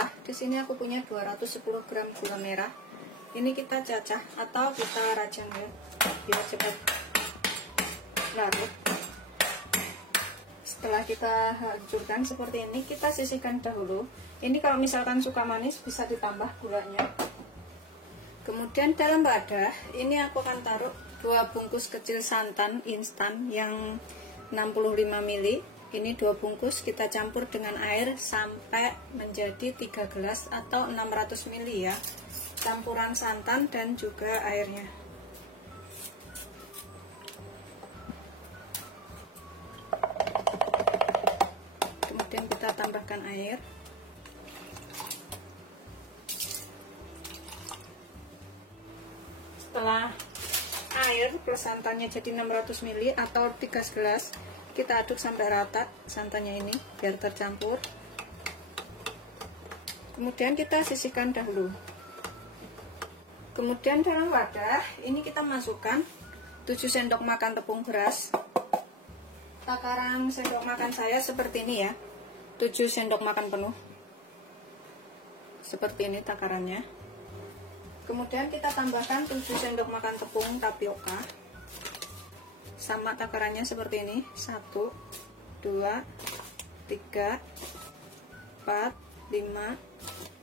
merah. Di sini aku punya 210 gram gula merah. Ini kita cacah atau kita rajang ya, biar cepat larut. Setelah kita hancurkan seperti ini, kita sisihkan dahulu. Ini kalau misalkan suka manis bisa ditambah gulanya. Kemudian dalam wadah ini aku akan taruh 2 bungkus kecil santan instan yang 65 ml. Ini 2 bungkus kita campur dengan air sampai menjadi 3 gelas atau 600 ml ya. Campuran santan dan juga airnya. Kemudian kita tambahkan air. Setelah air plus santannya jadi 600 ml atau 3 gelas, kita aduk sampai rata santannya ini biar tercampur. Kemudian kita sisihkan dahulu. Kemudian dalam wadah ini kita masukkan 7 sendok makan tepung beras. Takaran sendok makan saya seperti ini ya, 7 sendok makan penuh. Seperti ini takarannya. Kemudian kita tambahkan 7 sendok makan tepung tapioka. Sama takarannya seperti ini, 1, 2, 3, 4, 5,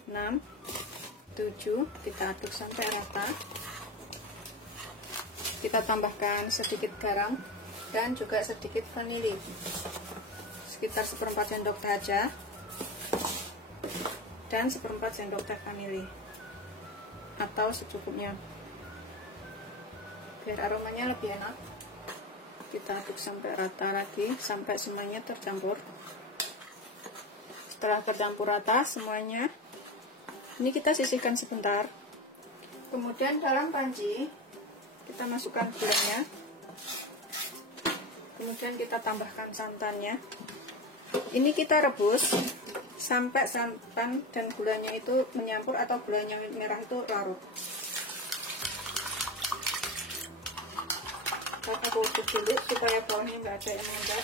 6, 7. Kita aduk sampai rata. Kita tambahkan sedikit garam dan juga sedikit vanili, sekitar 1/4 sendok teh aja, dan 1/4 sendok teh vanili atau secukupnya biar aromanya lebih enak. Kita aduk sampai rata lagi, sampai semuanya tercampur. Setelah tercampur rata semuanya, ini kita sisihkan sebentar. Kemudian dalam panci kita masukkan gulanya. Kemudian kita tambahkan santannya. Ini kita rebus sampai santan dan gulanya itu menyampur atau gulanya merah itu larut. Aku aduk dulu supaya bawahnya nggak ada yang mengendap.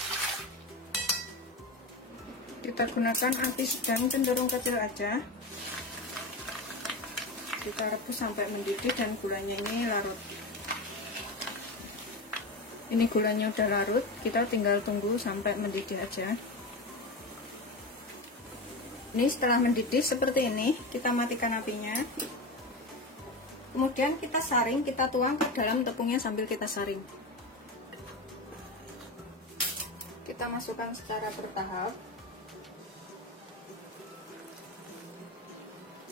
Kita gunakan api sedang cenderung kecil aja. Kita rebus sampai mendidih dan gulanya ini larut. Ini gulanya udah larut, kita tinggal tunggu sampai mendidih aja. Ini setelah mendidih seperti ini, kita matikan apinya. Kemudian kita saring, kita tuang ke dalam tepungnya sambil kita saring. Kita masukkan secara bertahap.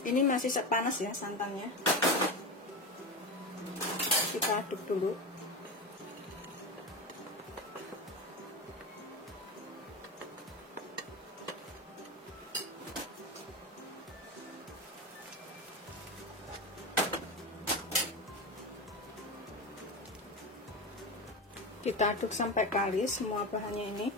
Ini masih panas ya santannya. Kita aduk dulu. Kita aduk sampai kali semua bahannya ini.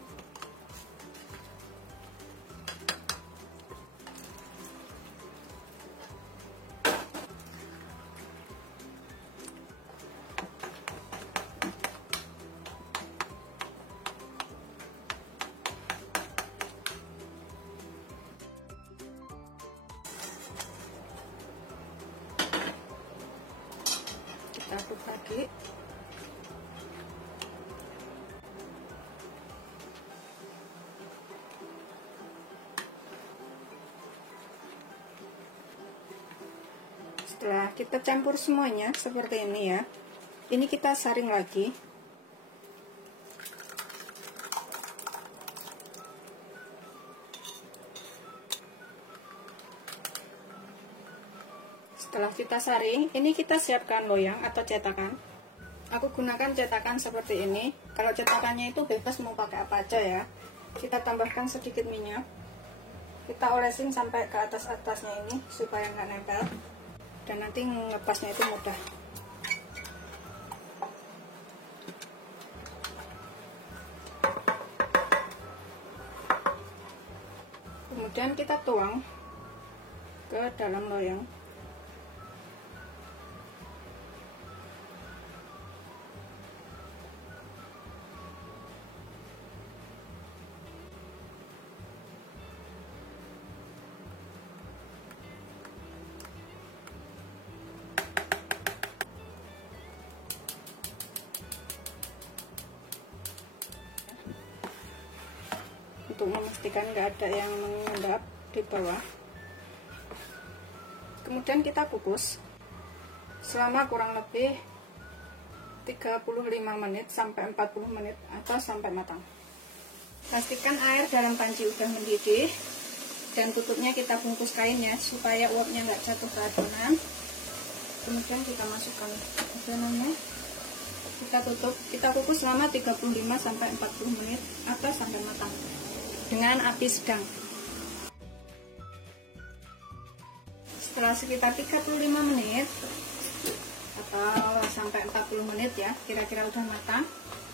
Kita aduk lagi. Setelah kita campur semuanya seperti ini ya, ini kita saring lagi. Setelah kita saring, ini kita siapkan loyang atau cetakan. Aku gunakan cetakan seperti ini. Kalau cetakannya itu bebas mau pakai apa aja ya. Kita tambahkan sedikit minyak. Kita olesin sampai ke atas-atasnya ini supaya nggak nempel. Dan nanti ngepasnya itu mudah. Kemudian kita tuang ke dalam loyang. pastikan nggak ada yang mengendap di bawah. Kemudian kita kukus selama kurang lebih 35 menit sampai 40 menit atau sampai matang. Pastikan air dalam panci udah mendidih dan tutupnya kita bungkus kainnya supaya uapnya nggak jatuh ke adonan. Kemudian kita masukkan adonannya, kita tutup, kita kukus selama 35 sampai 40 menit atau sampai matang dengan api sedang. Setelah sekitar 35 menit atau sampai 40 menit ya, kira-kira udah matang,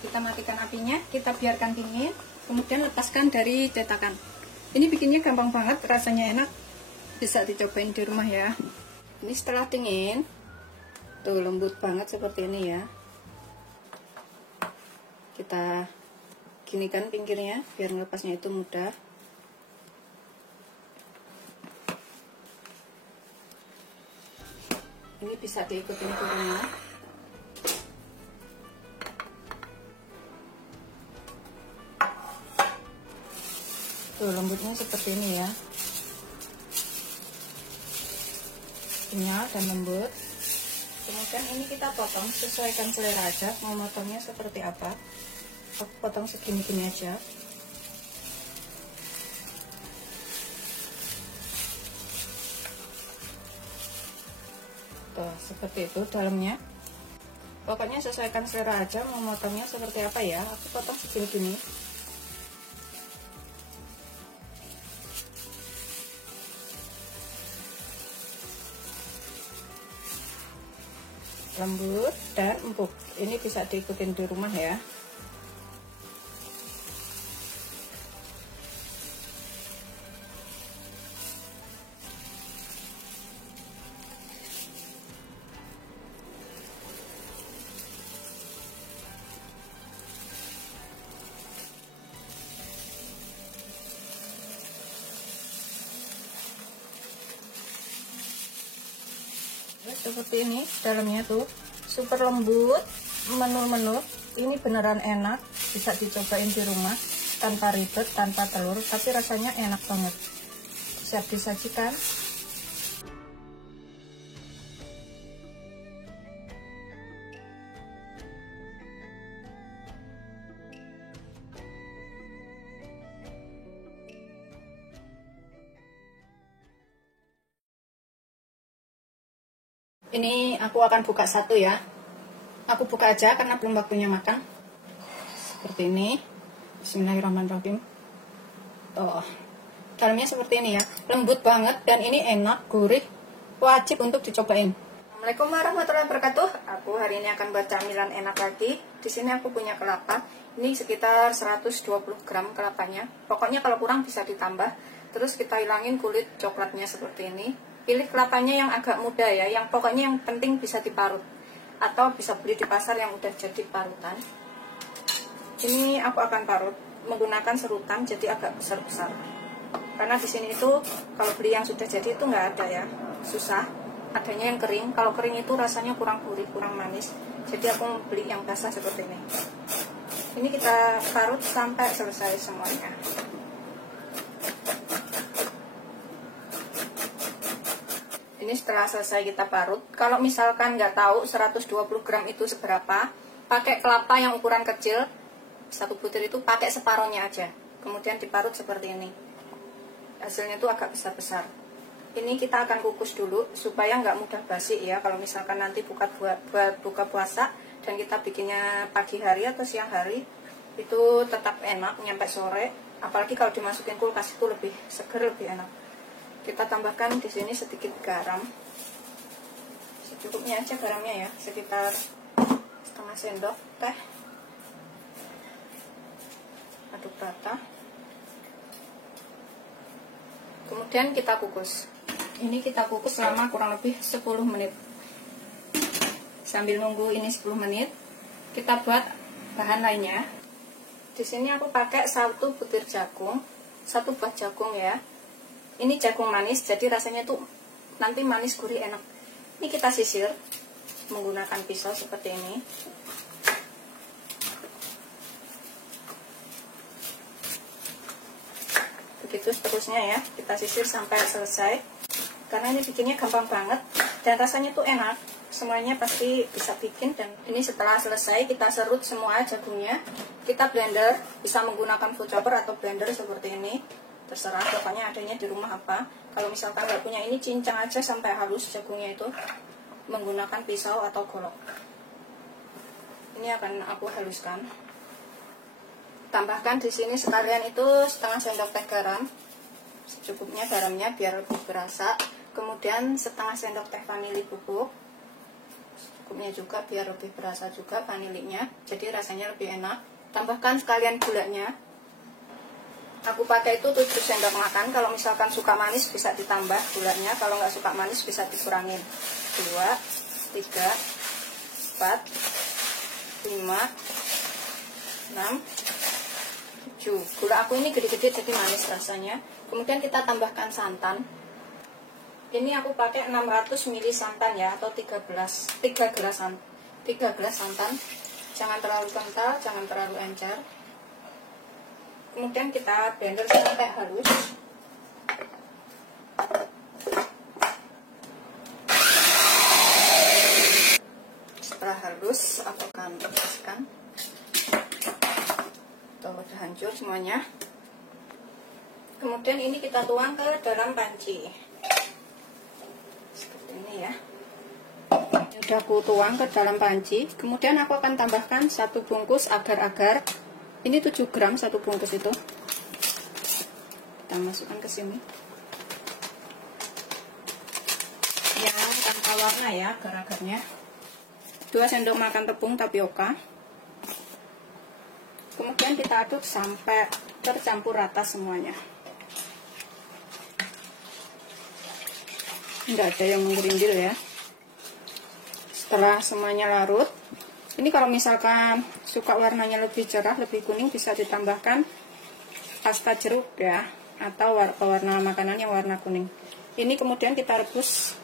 kita matikan apinya, kita biarkan dingin, kemudian lepaskan dari cetakan. Ini bikinnya gampang banget, rasanya enak, bisa dicobain di rumah ya. Ini setelah dingin, tuh lembut banget seperti ini ya. Kita ginikan pinggirnya biar melepasnya itu mudah. Ini bisa diikutin turunnya. Tuh lembutnya seperti ini ya, kenyal dan lembut. Kemudian ini kita potong, sesuaikan selera aja, mau potongnya seperti apa. Aku potong segini-gini aja. Tuh, seperti itu dalamnya. Pokoknya sesuaikan selera aja, mau motongnya seperti apa ya. Aku potong segini-gini. Lembut dan empuk. Ini bisa diikutin di rumah ya. Seperti ini dalamnya tuh super lembut, menur-menur. Ini beneran enak, bisa dicobain di rumah tanpa ribet, tanpa telur, tapi rasanya enak banget. Siap disajikan. Ini aku akan buka satu ya. Aku buka aja karena belum waktunya makan. Seperti ini. Bismillahirrahmanirrahim. Oh, dalamnya seperti ini ya. Lembut banget dan ini enak, gurih. Wajib untuk dicobain. Assalamualaikum warahmatullahi wabarakatuh. Aku hari ini akan buat camilan enak lagi. Di sini aku punya kelapa. Ini sekitar 120 gram kelapanya. Pokoknya kalau kurang bisa ditambah. Terus kita hilangin kulit coklatnya seperti ini. Pilih kelapanya yang agak muda ya, yang pokoknya yang penting bisa diparut atau bisa beli di pasar yang udah jadi parutan. Ini aku akan parut menggunakan serutan, jadi agak besar-besar. Karena di sini itu kalau beli yang sudah jadi itu nggak ada ya, susah. Adanya yang kering. Kalau kering itu rasanya kurang gurih, kurang manis. Jadi aku beli yang basah seperti ini. Ini kita parut sampai selesai semuanya. Ini setelah selesai kita parut. Kalau misalkan nggak tahu 120 gram itu seberapa, pakai kelapa yang ukuran kecil, satu butir itu pakai separohnya aja. Kemudian diparut seperti ini. Hasilnya itu agak besar-besar. Ini kita akan kukus dulu supaya nggak mudah basi ya. Kalau misalkan nanti buka puasa dan kita bikinnya pagi hari atau siang hari, itu tetap enak nyampe sore. Apalagi kalau dimasukin kulkas itu lebih seger, lebih enak. Kita tambahkan di sini sedikit garam, secukupnya aja garamnya ya, sekitar setengah sendok teh. Aduk rata. Kemudian kita kukus. Ini kita kukus selama kurang lebih 10 menit. Sambil nunggu ini 10 menit, kita buat bahan lainnya. Di sini aku pakai 1 butir jagung, 1 buah jagung ya. Ini jagung manis, jadi rasanya tuh nanti manis gurih enak. Ini kita sisir menggunakan pisau seperti ini. begitu seterusnya ya, kita sisir sampai selesai karena ini bikinnya gampang banget dan rasanya tuh enak, semuanya pasti bisa bikin. Dan ini setelah selesai kita serut semua jagungnya, kita blender, bisa menggunakan food chopper atau blender seperti ini, terserah pokoknya adanya di rumah apa. Kalau misalkan nggak punya ini, cincang aja sampai halus jagungnya itu menggunakan pisau atau golok. Ini akan aku haluskan. Tambahkan di sini sekalian itu setengah sendok teh garam, secukupnya garamnya biar lebih berasa. Kemudian setengah sendok teh vanili bubuk, secukupnya juga biar lebih berasa juga vanilinya, jadi rasanya lebih enak. Tambahkan sekalian gulanya. Aku pakai itu 7 sendok makan. Kalau misalkan suka manis bisa ditambah gulanya, kalau nggak suka manis bisa dikurangin. 2, 3, 4, 5, 6, 7. Gula aku ini gede-gede jadi manis rasanya. Kemudian kita tambahkan santan. Ini aku pakai 600 ml santan ya, atau 3 gelas santan. Jangan terlalu kental, jangan terlalu encer. Kemudian kita blender sampai halus. Setelah halus, aku akan lepaskan. Tuh, udah hancur semuanya. Kemudian ini kita tuang ke dalam panci. Seperti ini ya. Udah aku tuang ke dalam panci. Kemudian aku akan tambahkan 1 bungkus agar-agar. Ini 7 gram 1 bungkus itu. Kita masukkan ke sini. Yang tanpa warna ya agar-agarnya. 2 sendok makan tepung tapioka. Kemudian kita aduk sampai tercampur rata semuanya. Enggak ada yang mengerindil ya. Setelah semuanya larut, ini kalau misalkan suka warnanya lebih cerah, lebih kuning, bisa ditambahkan pasta jeruk ya, atau pewarna makanan yang warna kuning. Ini kemudian kita rebus.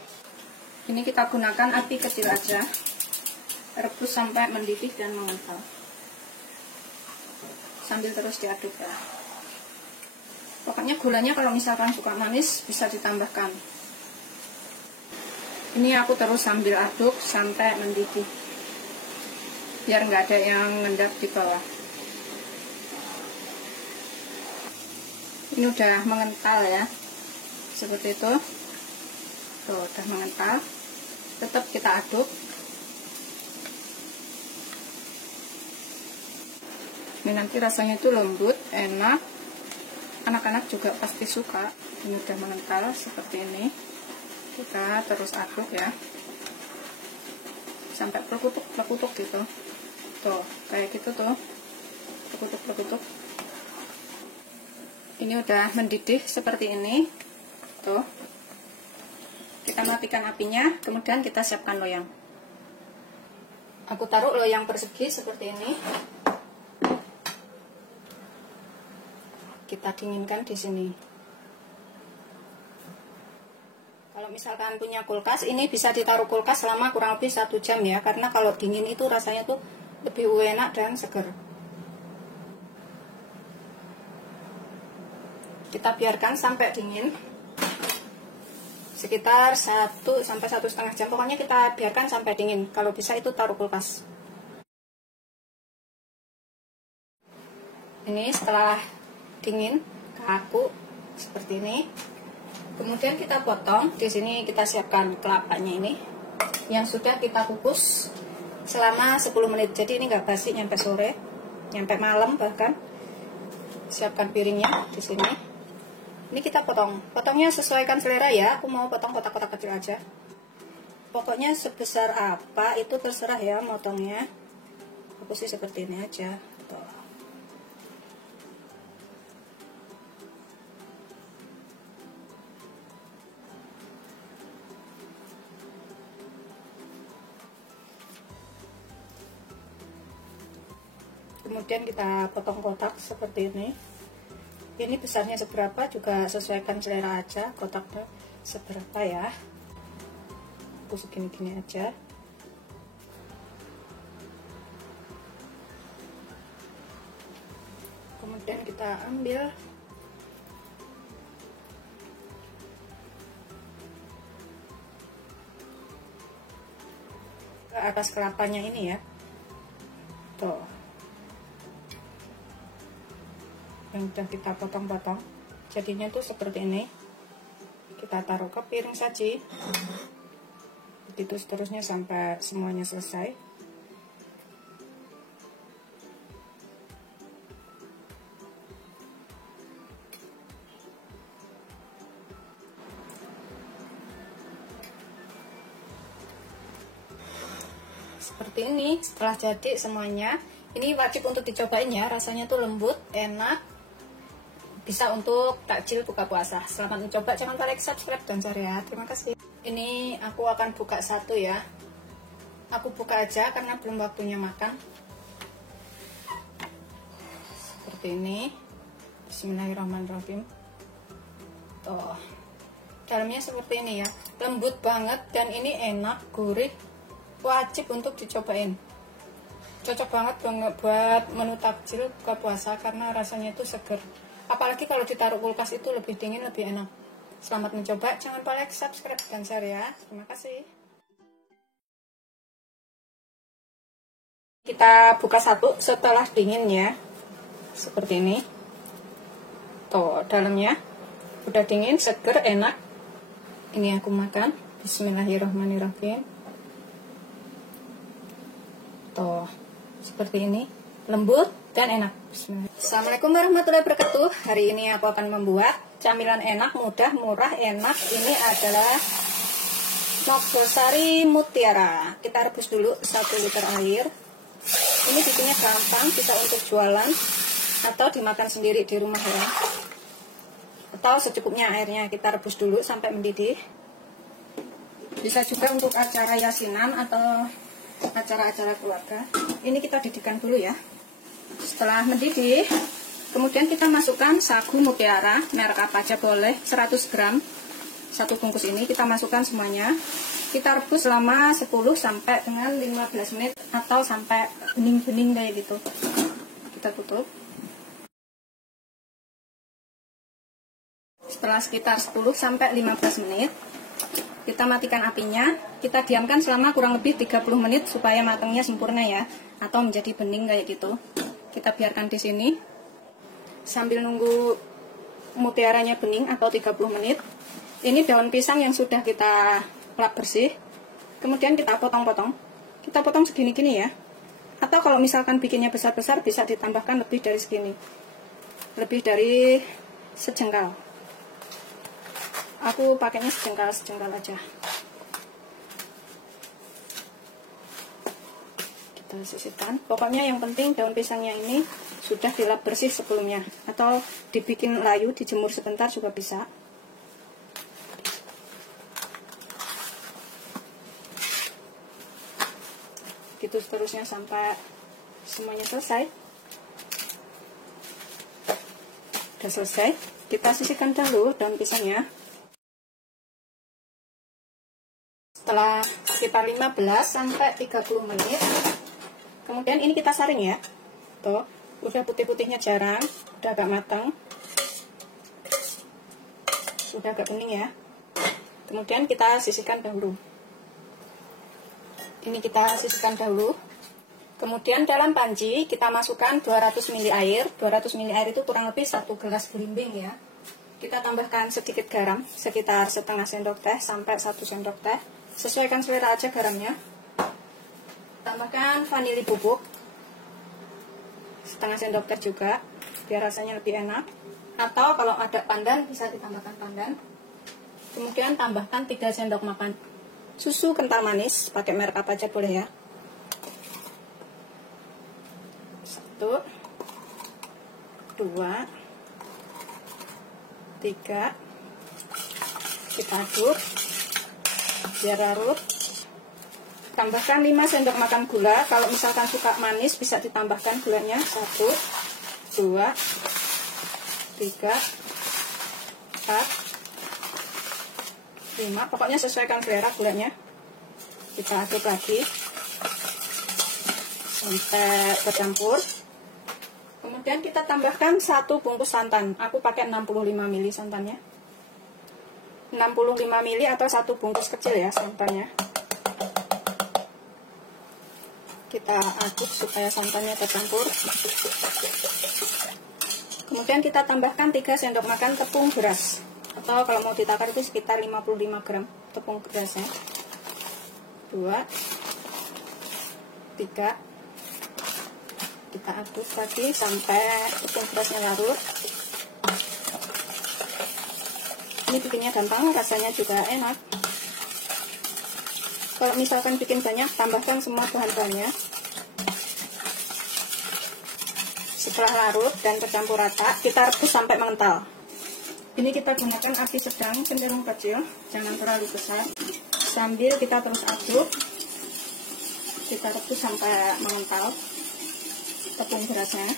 Ini kita gunakan api kecil aja. Rebus sampai mendidih dan mengental. Sambil terus diaduk ya. Pokoknya gulanya kalau misalkan suka manis bisa ditambahkan. Ini aku terus sambil aduk sampai mendidih, biar nggak ada yang ngendap di bawah. Ini udah mengental ya, seperti itu. Tuh, udah mengental. Tetap kita aduk. Ini nanti rasanya itu lembut, enak. Anak-anak juga pasti suka. Ini udah mengental seperti ini. Kita terus aduk ya, sampai pelekutuk gitu. Tuh, kayak gitu tuh, pelekutuk. Ini udah mendidih seperti ini. Tuh, kita matikan apinya. Kemudian kita siapkan loyang. Aku taruh loyang persegi seperti ini. Kita dinginkan di sini. Kalau misalkan punya kulkas, ini bisa ditaruh kulkas selama kurang lebih 1 jam ya, karena kalau dingin itu rasanya tuh lebih enak dan seger. Kita biarkan sampai dingin, sekitar 1 sampai 1,5 jam. Pokoknya kita biarkan sampai dingin. Kalau bisa itu taruh kulkas. Ini setelah dingin, kaku seperti ini. Kemudian kita potong. Di sini kita siapkan kelapanya ini, yang sudah kita kukus selama 10 menit. Jadi ini nggak basi nyampe sore, nyampe malam bahkan. Siapkan piringnya di sini. Ini kita potong. Potongnya sesuaikan selera ya. Aku mau potong kotak-kotak kecil aja. Pokoknya sebesar apa itu terserah ya motongnya. Aku sih seperti ini aja. Tuh. Kemudian kita potong kotak seperti ini. Ini besarnya seberapa juga sesuaikan selera aja, kotaknya seberapa ya. Aku segini-gini aja. Kemudian kita ambil ke atas kelapanya ini ya. Tuh. Yang udah kita potong-potong. Jadinya tuh seperti ini. Kita taruh ke piring saji. Begitu seterusnya sampai semuanya selesai. Seperti ini. Setelah jadi semuanya, ini wajib untuk dicobain ya, rasanya tuh lembut, enak, bisa untuk takjil buka puasa. Selamat mencoba, jangan lupa like, subscribe, dan share ya. Terima kasih. Ini aku akan buka satu ya. Aku buka aja karena belum waktunya makan. Seperti ini. Bismillahirrahmanirrahim. Tuh, dalamnya seperti ini ya, lembut banget dan ini enak, gurih. Wajib untuk dicobain. Cocok banget buat menu takjil buka puasa karena rasanya itu seger. Apalagi kalau ditaruh kulkas itu lebih dingin, lebih enak. Selamat mencoba, jangan lupa like, subscribe, dan share ya. Terima kasih. Kita buka satu setelah dingin ya. Seperti ini. Tuh, dalamnya udah dingin, seger, enak. Ini aku makan. Bismillahirrahmanirrahim. Tuh, seperti ini, lembut dan enak. Assalamualaikum warahmatullahi wabarakatuh. Hari ini aku akan membuat camilan enak, mudah, murah, enak. Ini adalah Nogosari Mutiara. Kita rebus dulu 1 liter air. Ini bikinnya gampang, bisa untuk jualan atau dimakan sendiri di rumah ya. Atau secukupnya airnya, kita rebus dulu sampai mendidih. Bisa juga untuk acara yasinan atau acara-acara keluarga. Ini kita didihkan dulu ya. Setelah mendidih, kemudian kita masukkan sagu mutiara, merek apa aja boleh, 100 gram. 1 bungkus ini kita masukkan semuanya. Kita rebus selama 10 sampai dengan 15 menit atau sampai bening-bening kayak gitu. Kita tutup. Setelah sekitar 10 sampai 15 menit, kita matikan apinya, kita diamkan selama kurang lebih 30 menit supaya matangnya sempurna ya, atau menjadi bening kayak gitu. Kita biarkan di sini sambil nunggu mutiaranya bening atau 30 menit. Ini daun pisang yang sudah kita lap bersih. Kemudian kita potong-potong. Kita potong segini-gini ya. Atau kalau misalkan bikinnya besar-besar bisa ditambahkan lebih dari segini. Lebih dari sejengkal. Aku pakainya sejengkal aja. Kita sisihkan. Pokoknya yang penting daun pisangnya ini sudah dilap bersih sebelumnya, atau dibikin layu, dijemur sebentar juga bisa. Gitu seterusnya sampai semuanya selesai. Udah selesai. Kita sisihkan dulu daun pisangnya. Setelah sekitar 15 sampai 30 menit, kemudian ini kita saring ya. Tuh, udah putih-putihnya jarang, udah agak matang, sudah agak bening ya. Kemudian kita sisihkan dahulu. Ini kita sisihkan dahulu. Kemudian dalam panci kita masukkan 200 ml air. 200 ml air itu kurang lebih 1 gelas belimbing ya. Kita tambahkan sedikit garam, sekitar setengah sendok teh sampai 1 sendok teh. Sesuaikan selera aja garamnya. Tambahkan vanili bubuk setengah sendok teh juga, biar rasanya lebih enak. Atau kalau ada pandan bisa ditambahkan pandan. Kemudian tambahkan 3 sendok makan susu kental manis, pakai merek apa aja boleh ya. 1, 2, 3. Kita aduk biar larut. Tambahkan 5 sendok makan gula. Kalau misalkan suka manis bisa ditambahkan gulanya. 1, 2, 3, 4, 5. Pokoknya sesuaikan selera gulanya. Kita aduk lagi sampai bercampur. Kemudian kita tambahkan 1 bungkus santan. Aku pakai 65 ml santannya. 65 ml atau 1 bungkus kecil ya santannya. Kita aduk supaya santannya tercampur. Kemudian kita tambahkan 3 sendok makan tepung beras, atau kalau mau ditakar itu sekitar 55 gram tepung berasnya. 2, 3. Kita aduk lagi sampai tepung berasnya larut. Ini bikinnya gampang, rasanya juga enak. Kalau misalkan bikin banyak, tambahkan semua bahan-bahannya. Setelah larut dan tercampur rata, kita rebus sampai mengental. Ini kita gunakan api sedang cenderung kecil, jangan terlalu besar. Sambil kita terus aduk, kita rebus sampai mengental tepung berasnya.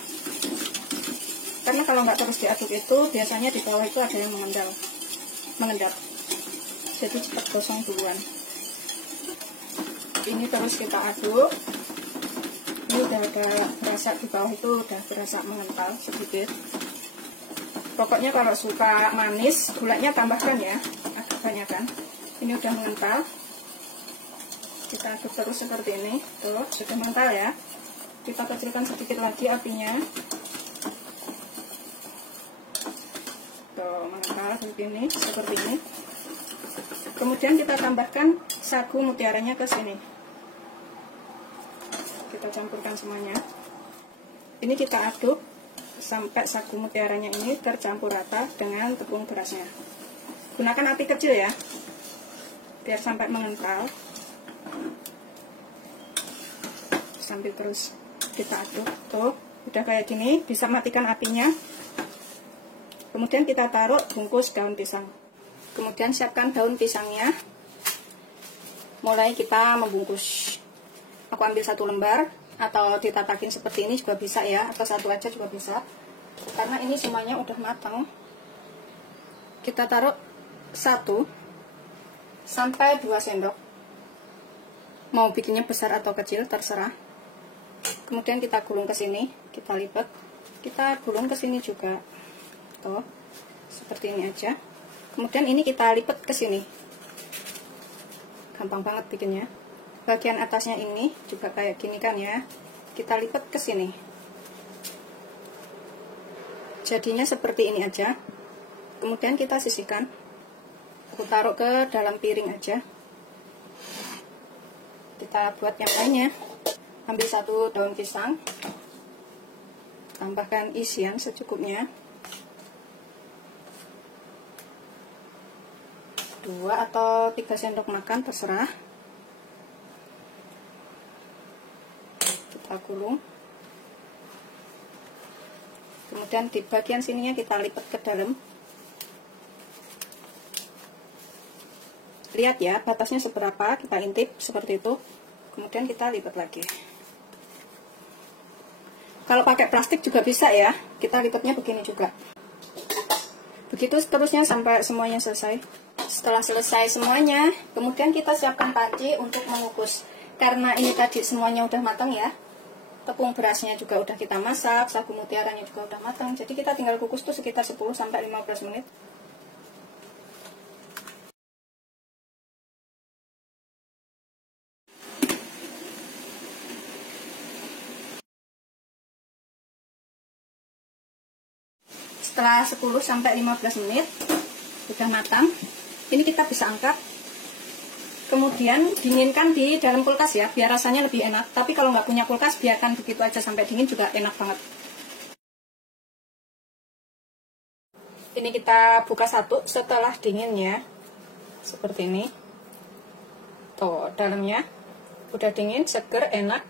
Karena kalau nggak terus diaduk itu, biasanya di bawah itu ada yang mengendap. Jadi cepat gosong duluan. Ini terus kita aduk. Ini udah berasa di bawah itu udah berasa mengental sedikit. Pokoknya kalau suka manis, gulanya tambahkan ya, agak banyak kan. Ini udah mengental. Kita aduk terus seperti ini. Tuh, sudah mengental ya. Kita kecilkan sedikit lagi apinya. Tuh, mengental seperti ini. Kemudian kita tambahkan sagu mutiaranya ke sini. Kita campurkan semuanya. Ini kita aduk sampai sagu mutiaranya ini tercampur rata dengan tepung berasnya. Gunakan api kecil ya, biar sampai mengental. Sambil terus kita aduk. Tuh, udah kayak gini, bisa matikan apinya. Kemudian kita taruh bungkus daun pisang. Kemudian siapkan daun pisangnya. Mulai kita membungkus. Aku ambil 1 lembar, atau ditatakin seperti ini juga bisa ya, atau 1 aja juga bisa. Karena ini semuanya udah matang. Kita taruh 1 sampai 2 sendok. Mau bikinnya besar atau kecil terserah. Kemudian kita gulung ke sini, kita lipat. Kita gulung ke sini juga. Tuh, seperti ini aja. Kemudian ini kita lipat ke sini. Gampang banget bikinnya. Bagian atasnya ini juga kayak gini kan ya. Kita lipat ke sini. Jadinya seperti ini aja. Kemudian kita sisihkan. Aku taruh ke dalam piring aja. Kita buat yang lainnya. Ambil 1 daun pisang. Tambahkan isian secukupnya. 2 atau 3 sendok makan terserah. Kita gulung. Kemudian di bagian sininya kita lipat ke dalam. Lihat ya batasnya seberapa, kita intip seperti itu. Kemudian kita lipat lagi. Kalau pakai plastik juga bisa ya, kita lipatnya begini juga. Begitu seterusnya sampai semuanya selesai. Setelah selesai semuanya, kemudian kita siapkan panci untuk mengukus. Karena ini tadi semuanya udah matang ya, tepung berasnya juga udah kita masak, sagu mutiaranya juga udah matang. Jadi kita tinggal kukus tuh sekitar 10-15 menit. Setelah 10-15 menit udah matang, ini kita bisa angkat. Kemudian dinginkan di dalam kulkas ya, biar rasanya lebih enak. Tapi kalau nggak punya kulkas, biarkan begitu aja sampai dingin juga enak banget. Ini kita buka 1 setelah dingin ya, seperti ini. Tuh, dalamnya udah dingin, seger, enak,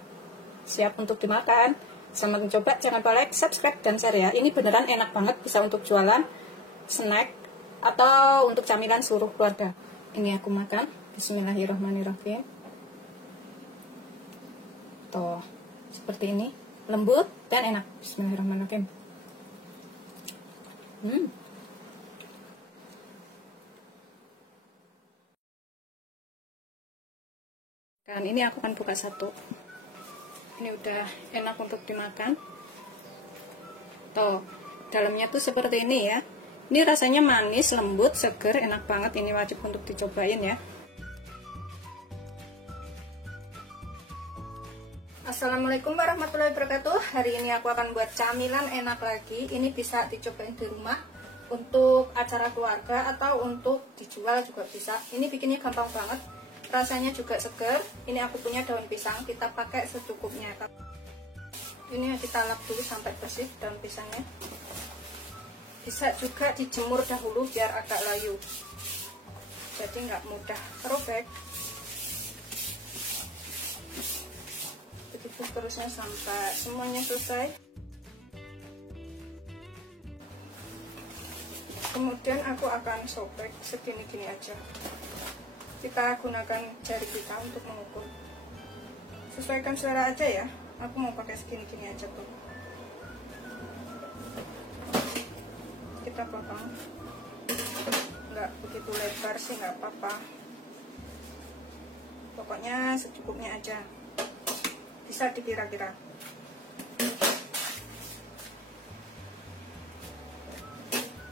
siap untuk dimakan. Selamat mencoba, jangan lupa like, subscribe, dan share ya. Ini beneran enak banget, bisa untuk jualan, snack, atau untuk camilan seluruh keluarga. Ini aku makan. Bismillahirrahmanirrahim. Tuh, seperti ini, lembut dan enak. Bismillahirrahmanirrahim. Kan ini aku akan buka 1. Ini udah enak untuk dimakan. Tuh, dalamnya tuh seperti ini ya. Ini rasanya manis, lembut, seger, enak banget. Ini wajib untuk dicobain ya. Assalamualaikum warahmatullahi wabarakatuh. Hari ini aku akan buat camilan enak lagi. Ini bisa dicobain di rumah untuk acara keluarga atau untuk dijual juga bisa. Ini bikinnya gampang banget, rasanya juga seger. Ini aku punya daun pisang, kita pakai secukupnya. Ini kita lap dulu sampai bersih daun pisangnya. Bisa juga dijemur dahulu biar agak layu, jadi nggak mudah robek. Begitu terusnya sampai semuanya selesai. Kemudian aku akan sobek segini-gini aja. Kita gunakan jari kita untuk mengukur. Sesuaikan selera aja ya. Aku mau pakai segini-gini aja tuh. Kita potong. Nggak begitu lebar sih, nggak apa-apa. Pokoknya secukupnya aja. Bisa dikira-kira.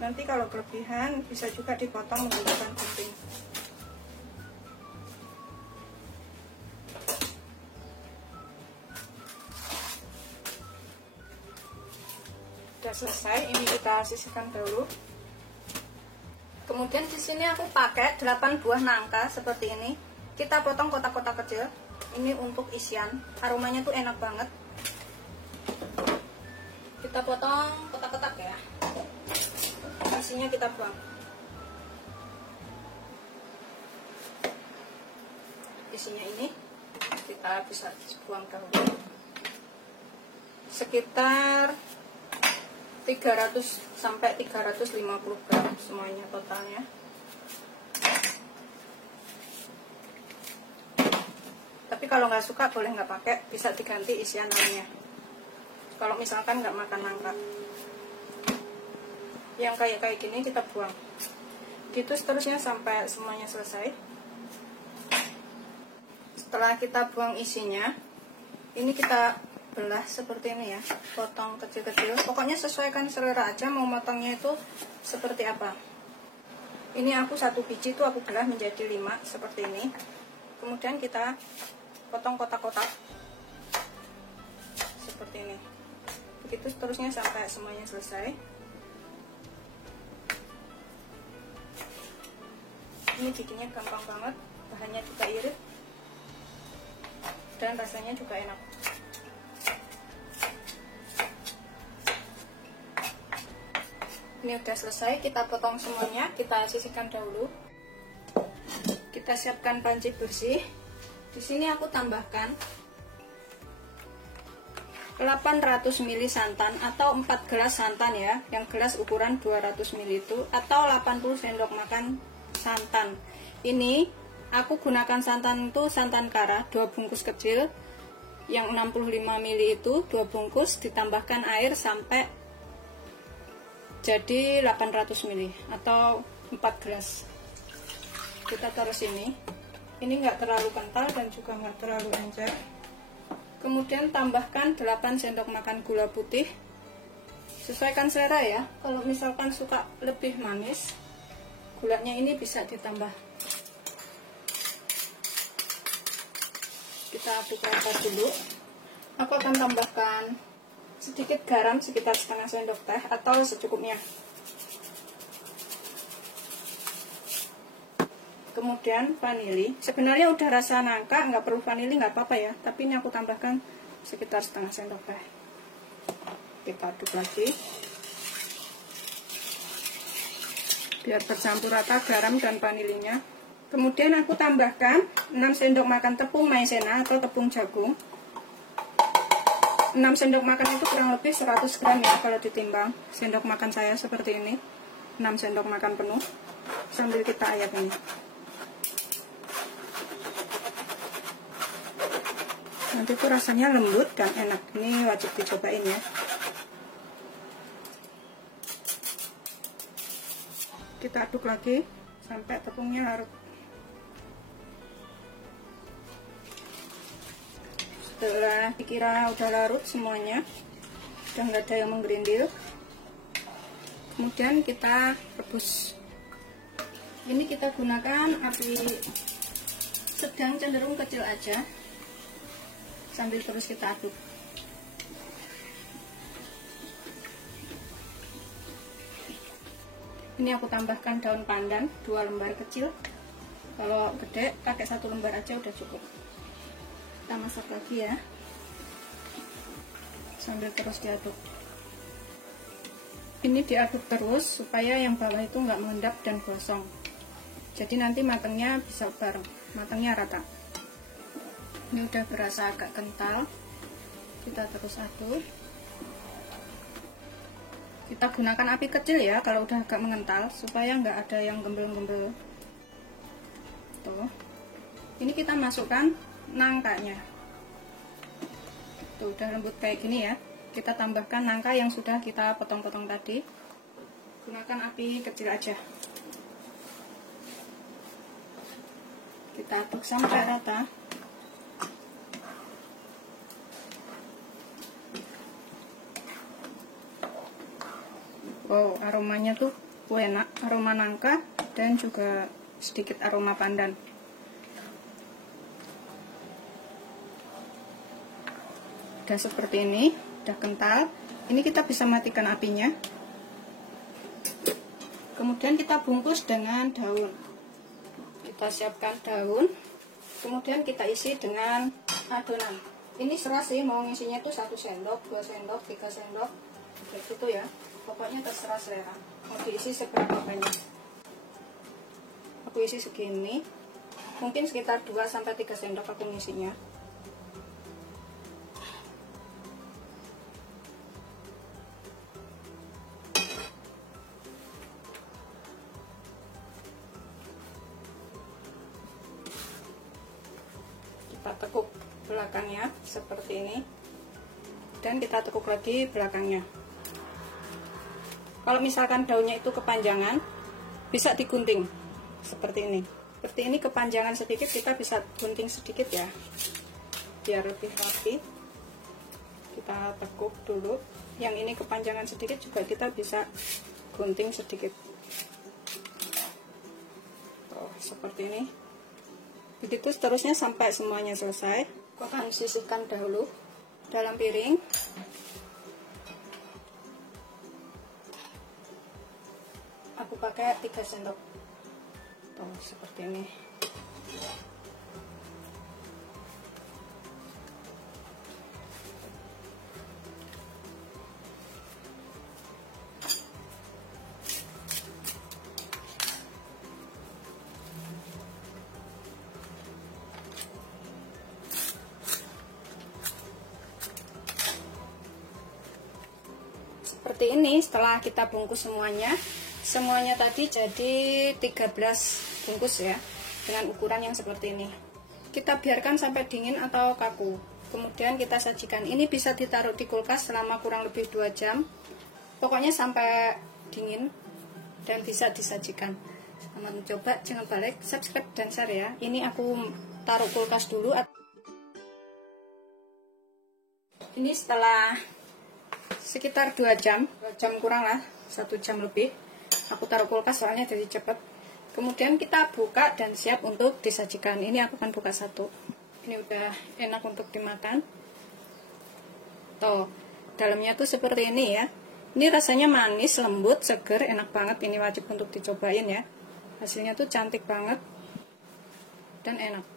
Nanti kalau kelebihan bisa juga dipotong menggunakan gunting. Sudah selesai, ini kita sisihkan dulu. Kemudian di sini aku pakai 8 buah nangka seperti ini. Kita potong kotak-kotak kecil. Ini untuk isian, aromanya tuh enak banget. Kita potong kotak-kotak ya. Isinya kita buang. Isinya ini kita bisa buang dahulu. Sekitar 300 sampai 350 gram semuanya totalnya. Tapi kalau nggak suka boleh nggak pakai, bisa diganti isian lainnya. Kalau misalkan nggak makan nangka, yang kayak gini kita buang. Gitu seterusnya sampai semuanya selesai. Setelah kita buang isinya, ini kita belah seperti ini ya, potong kecil-kecil. Pokoknya sesuaikan selera aja mau motongnya itu seperti apa. Ini aku 1 biji tuh aku belah menjadi 5 seperti ini. Kemudian kita potong kotak-kotak seperti ini. Begitu seterusnya sampai semuanya selesai. Ini bikinnya gampang banget, bahannya juga irit dan rasanya juga enak. Ini udah selesai, kita potong semuanya, kita sisihkan dahulu. Kita siapkan panci bersih. Di sini aku tambahkan 800 ml santan atau 4 gelas santan ya. Yang gelas ukuran 200 ml itu, atau 80 sendok makan santan. Ini aku gunakan santan itu santan kara 2 bungkus kecil. Yang 65 ml itu 2 bungkus, ditambahkan air sampai jadi 800 ml atau 4 gelas. Kita taruh sini. Ini enggak terlalu kental dan juga enggak terlalu encer. Kemudian tambahkan 8 sendok makan gula putih. Sesuaikan selera ya. Kalau misalkan suka lebih manis, gulanya ini bisa ditambah. Kita aduk rata dulu. Aku akan tambahkan sedikit garam sekitar setengah sendok teh atau secukupnya. Kemudian vanili. Sebenarnya udah rasa nangka, nggak perlu vanili, nggak apa-apa ya. Tapi ini aku tambahkan sekitar setengah sendok teh. Kita aduk lagi. Biar bercampur rata garam dan vanilinya. Kemudian aku tambahkan 6 sendok makan tepung maizena atau tepung jagung. 6 sendok makan itu kurang lebih 100 gram ya kalau ditimbang. Sendok makan saya seperti ini. 6 sendok makan penuh. Sambil kita ayak ini. Nanti tuh rasanya lembut dan enak. Ini wajib dicobain ya. Kita aduk lagi sampai tepungnya larut. Setelah dikira udah larut semuanya, udah nggak ada yang menggerindil, kemudian kita rebus. Ini kita gunakan api sedang cenderung kecil aja sambil terus kita aduk. Ini aku tambahkan daun pandan 2 lembar kecil. Kalau gede pakai 1 lembar aja udah cukup. Kita masak lagi ya, sambil terus diaduk. Ini diaduk terus supaya yang bawah itu nggak mengendap dan gosong. Jadi nanti matangnya bisa bareng, matangnya rata. Ini udah berasa agak kental. Kita terus aduk. Kita gunakan api kecil ya kalau udah agak mengental, supaya nggak ada yang gembel-gembel. Tuh. Ini kita masukkan nangkanya. Tuh udah lembut kayak gini ya. Kita tambahkan nangka yang sudah kita potong-potong tadi. Gunakan api kecil aja. Kita aduk sampai rata. Wow, aromanya tuh enak, aroma nangka dan juga sedikit aroma pandan. Udah seperti ini, udah kental. Ini kita bisa matikan apinya. Kemudian kita bungkus dengan daun. Kita siapkan daun. Kemudian kita isi dengan adonan. Ini serah sih, mau ngisinya tuh 1 sendok, 2 sendok, 3 sendok, kayak gitu ya. Pokoknya terserah selera. Mau diisi seberapa banyak. Aku isi segini. Mungkin sekitar 2-3 sendok aku ngisinya. Kita tekuk belakangnya seperti ini. Dan kita tekuk lagi belakangnya. Kalau misalkan daunnya itu kepanjangan, bisa digunting seperti ini. Seperti ini kepanjangan sedikit, kita bisa gunting sedikit ya, biar lebih rapi. Kita tekuk dulu. Yang ini kepanjangan sedikit juga kita bisa gunting sedikit. Oh, seperti ini. Begitu seterusnya sampai semuanya selesai. Aku akan sisihkan dahulu dalam piring. Aku pakai 3 sendok. Tuh, seperti ini. Seperti ini setelah kita bungkus semuanya tadi jadi 13 bungkus ya, dengan ukuran yang seperti ini. Kita biarkan sampai dingin atau kaku, kemudian kita sajikan. Ini bisa ditaruh di kulkas selama kurang lebih 2 jam, pokoknya sampai dingin dan bisa disajikan. Selamat mencoba, jangan lupa like, subscribe, dan share ya. Ini aku taruh kulkas dulu. Ini setelah sekitar 2 jam kurang lah, 1 jam lebih. Aku taruh kulkas soalnya jadi cepet. Kemudian kita buka dan siap untuk disajikan. Ini aku akan buka 1. Ini udah enak untuk dimakan. Tuh, dalamnya tuh seperti ini ya. Ini rasanya manis, lembut, seger, enak banget. Ini wajib untuk dicobain ya. Hasilnya tuh cantik banget dan enak.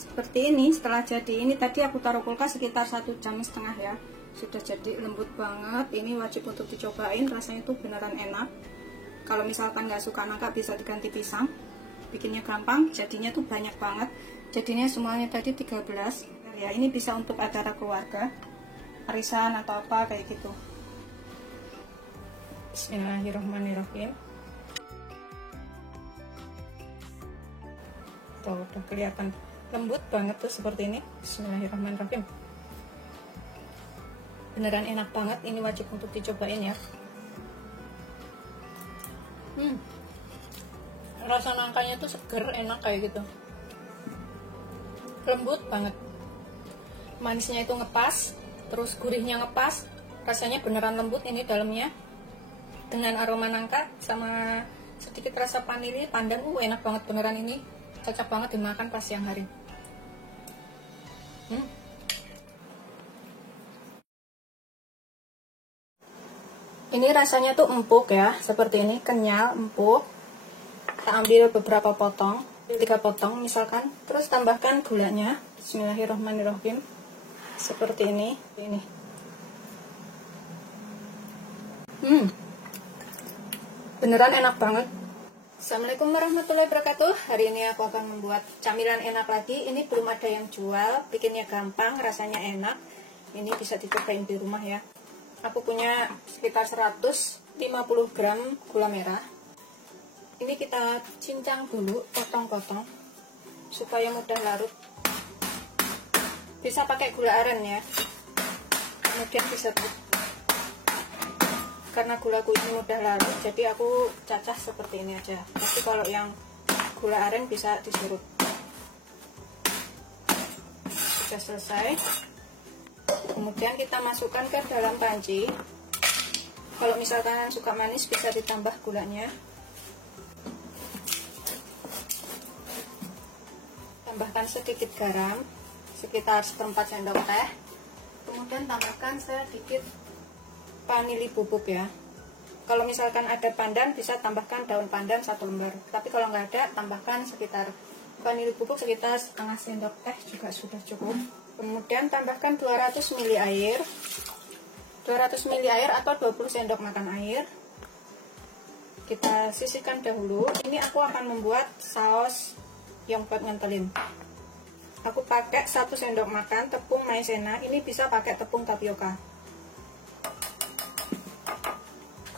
Seperti ini setelah jadi. Ini tadi aku taruh kulkas sekitar 1,5 jam ya. Sudah jadi lembut banget. Ini wajib untuk dicobain, rasanya tuh beneran enak. Kalau misalkan nggak suka nangka bisa diganti pisang. Bikinnya gampang, jadinya tuh banyak banget. Jadinya semuanya tadi 13 ya. Ini bisa untuk acara keluarga, arisan atau apa kayak gitu. Bismillahirrahmanirrahim. Tuh udah kelihatan lembut banget tuh seperti ini. Bismillahirrahmanirrahim. Beneran enak banget, ini wajib untuk dicobain ya. Rasa nangkanya tuh seger, enak kayak gitu. Lembut banget. Manisnya itu ngepas, terus gurihnya ngepas. Rasanya beneran lembut ini dalamnya. Dengan aroma nangka sama sedikit rasa vanili, pandan. Enak banget beneran ini, cocok banget dimakan pas siang hari. Ini rasanya tuh empuk ya, seperti ini, kenyal, empuk. Kita ambil beberapa potong, 3 potong misalkan, terus tambahkan gulanya. Bismillahirrahmanirrahim. Seperti ini. Beneran enak banget. Assalamualaikum warahmatullahi wabarakatuh. Hari ini aku akan membuat camilan enak lagi. Ini belum ada yang jual, bikinnya gampang, rasanya enak. Ini bisa dicobain di rumah ya. Aku punya sekitar 150 gram gula merah. Ini kita cincang dulu, potong-potong supaya mudah larut. Bisa pakai gula aren ya, kemudian diserut. Karena gulaku ini mudah larut, jadi aku cacah seperti ini aja. Tapi kalau yang gula aren bisa diserut. Sudah selesai. Kemudian kita masukkan ke dalam panci. Kalau misalkan suka manis bisa ditambah gulanya. Tambahkan sedikit garam, sekitar 1/4 sendok teh. Kemudian tambahkan sedikit vanili bubuk ya. Kalau misalkan ada pandan bisa tambahkan daun pandan 1 lembar. Tapi kalau nggak ada, tambahkan sekitar vanili bubuk sekitar 1/2 sendok teh juga sudah cukup. Kemudian tambahkan 200 ml air. 200 ml air atau 20 sendok makan air. Kita sisihkan dahulu. Ini aku akan membuat saus yang buat ngentelin. Aku pakai 1 sendok makan tepung maizena. Ini bisa pakai tepung tapioka.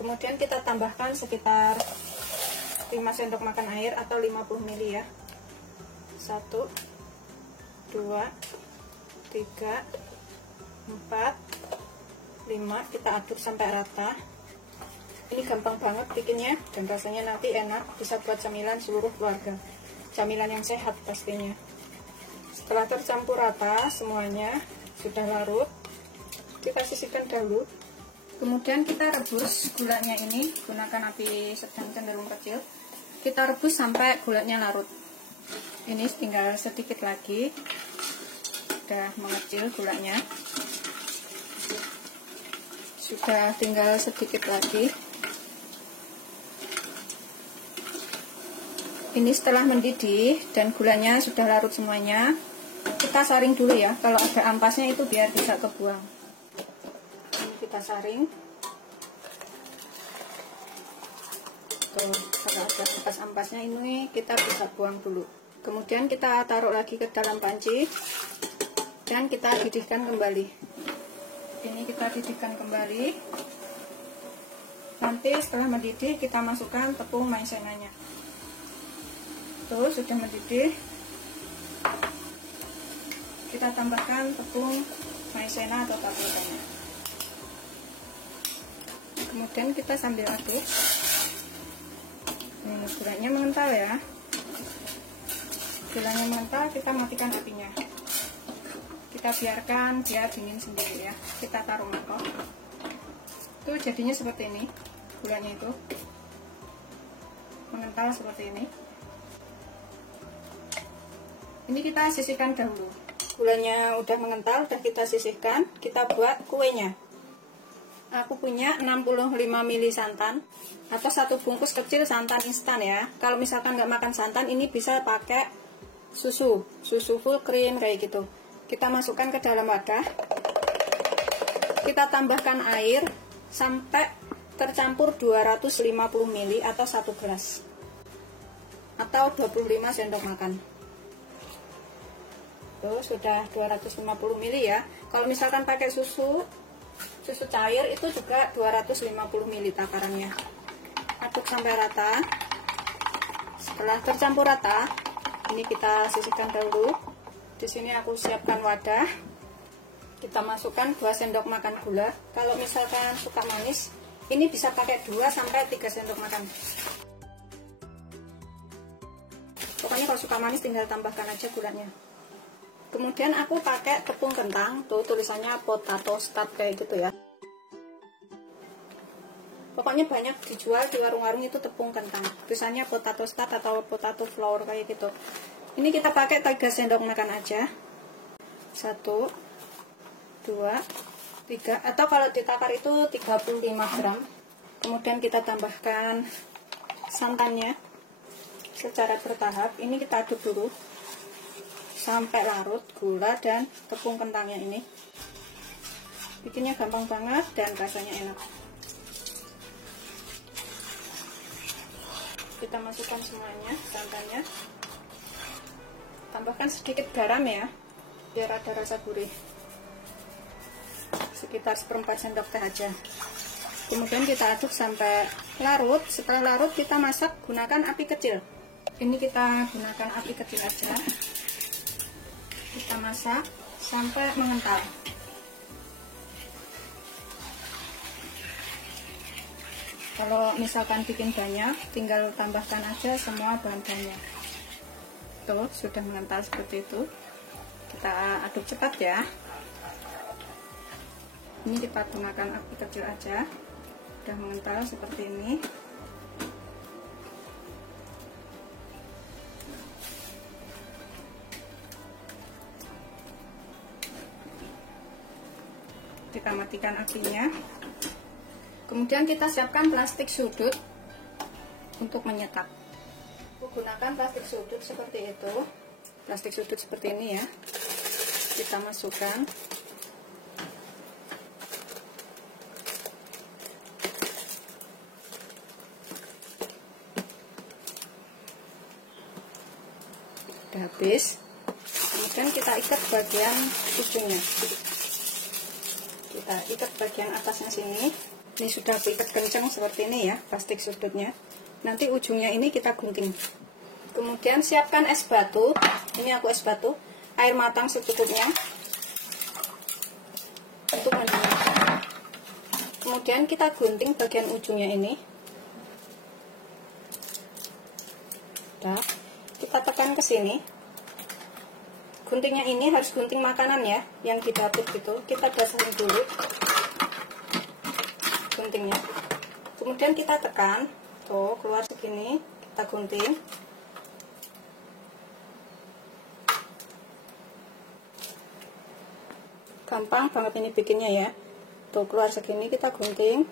Kemudian kita tambahkan sekitar 5 sendok makan air atau 50 ml ya. 1 2 3 4 5. Kita aduk sampai rata. Ini gampang banget bikinnya dan rasanya nanti enak, bisa buat camilan seluruh keluarga. Camilan yang sehat pastinya. Setelah tercampur rata semuanya, sudah larut, kita sisihkan dahulu. Kemudian kita rebus gulanya ini, gunakan api sedang cenderung kecil. Kita rebus sampai gulanya larut. Ini tinggal sedikit lagi. Sudah mengecil gulanya. Sudah tinggal sedikit lagi. Ini setelah mendidih dan gulanya sudah larut semuanya, kita saring dulu ya. Kalau ada ampasnya itu biar bisa kebuang. Ini kita saring. Tuh, kalau ada ampas-ampasnya ini kita bisa buang dulu. Kemudian kita taruh lagi ke dalam panci dan kita didihkan kembali. Ini kita didihkan kembali. Nanti setelah mendidih kita masukkan tepung maizenanya. Tuh, sudah mendidih. Kita tambahkan tepung maizena atau tapioka. Kemudian kita sambil aduk. Gulanya mengental ya. Gulanya mengental, kita matikan apinya. Kita biarkan dia dingin sendiri ya. Kita taruh mangkok. Tuh jadinya seperti ini. Gulanya itu mengental seperti ini. Ini kita sisihkan dahulu. Gulanya udah mengental, udah kita sisihkan. Kita buat kuenya. Aku punya 65 ml santan atau 1 bungkus kecil santan instan ya. Kalau misalkan nggak makan santan, ini bisa pakai susu full cream kayak gitu. Kita masukkan ke dalam wadah. Kita tambahkan air sampai tercampur 250 ml atau 1 gelas atau 25 sendok makan. Tuh, sudah 250 ml ya. Kalau misalkan pakai susu cair itu juga 250 ml takarannya. Aduk sampai rata. Setelah tercampur rata, ini kita sisihkan dahulu. Di sini aku siapkan wadah. Kita masukkan 2 sendok makan gula. Kalau misalkan suka manis, ini bisa pakai 2 sampai 3 sendok makan. Pokoknya kalau suka manis tinggal tambahkan aja gulanya. Kemudian aku pakai tepung kentang, tuh tulisannya potato starch kayak gitu ya. Pokoknya banyak dijual di warung-warung itu tepung kentang. Tulisannya potato start atau potato flour kayak gitu. Ini kita pakai 3 sendok makan aja. 1, 2, 3, atau kalau ditakar itu 35 gram. Kemudian kita tambahkan santannya secara bertahap. Ini kita aduk dulu sampai larut gula dan tepung kentangnya ini. Bikinnya gampang banget dan rasanya enak. Kita masukkan semuanya, santannya. Tambahkan sedikit garam ya, biar ada rasa gurih. Sekitar 1/4 sendok teh aja. Kemudian kita aduk sampai larut. Setelah larut kita masak gunakan api kecil. Ini kita gunakan api kecil aja. Kita masak sampai mengental. Kalau misalkan bikin banyak, tinggal tambahkan aja semua bahan-bahannya. Tuh, sudah mengental seperti itu. Kita aduk cepat ya. Ini kita gunakan api kecil aja. Sudah mengental seperti ini. Kita matikan apinya. Kemudian kita siapkan plastik sudut untuk menyetak. Gunakan plastik sudut seperti itu. Plastik sudut seperti ini ya. Kita masukkan. Udah habis. Kemudian kita ikat bagian ujungnya. Kita ikat bagian atasnya sini. Ini sudah ikat kencang seperti ini ya, plastik sudutnya. Nanti ujungnya ini kita gunting. Kemudian siapkan es batu. Ini aku es batu. Air matang secukupnya untuk mendidih. Kemudian kita gunting bagian ujungnya ini. Nah, kita tekan ke sini. Guntingnya ini harus gunting makanan ya, yang di dapur gitu. Kita basahin dulu guntingnya. Kemudian kita tekan, tuh keluar segini, kita gunting. Gampang banget ini bikinnya ya. Tuh keluar segini, kita gunting.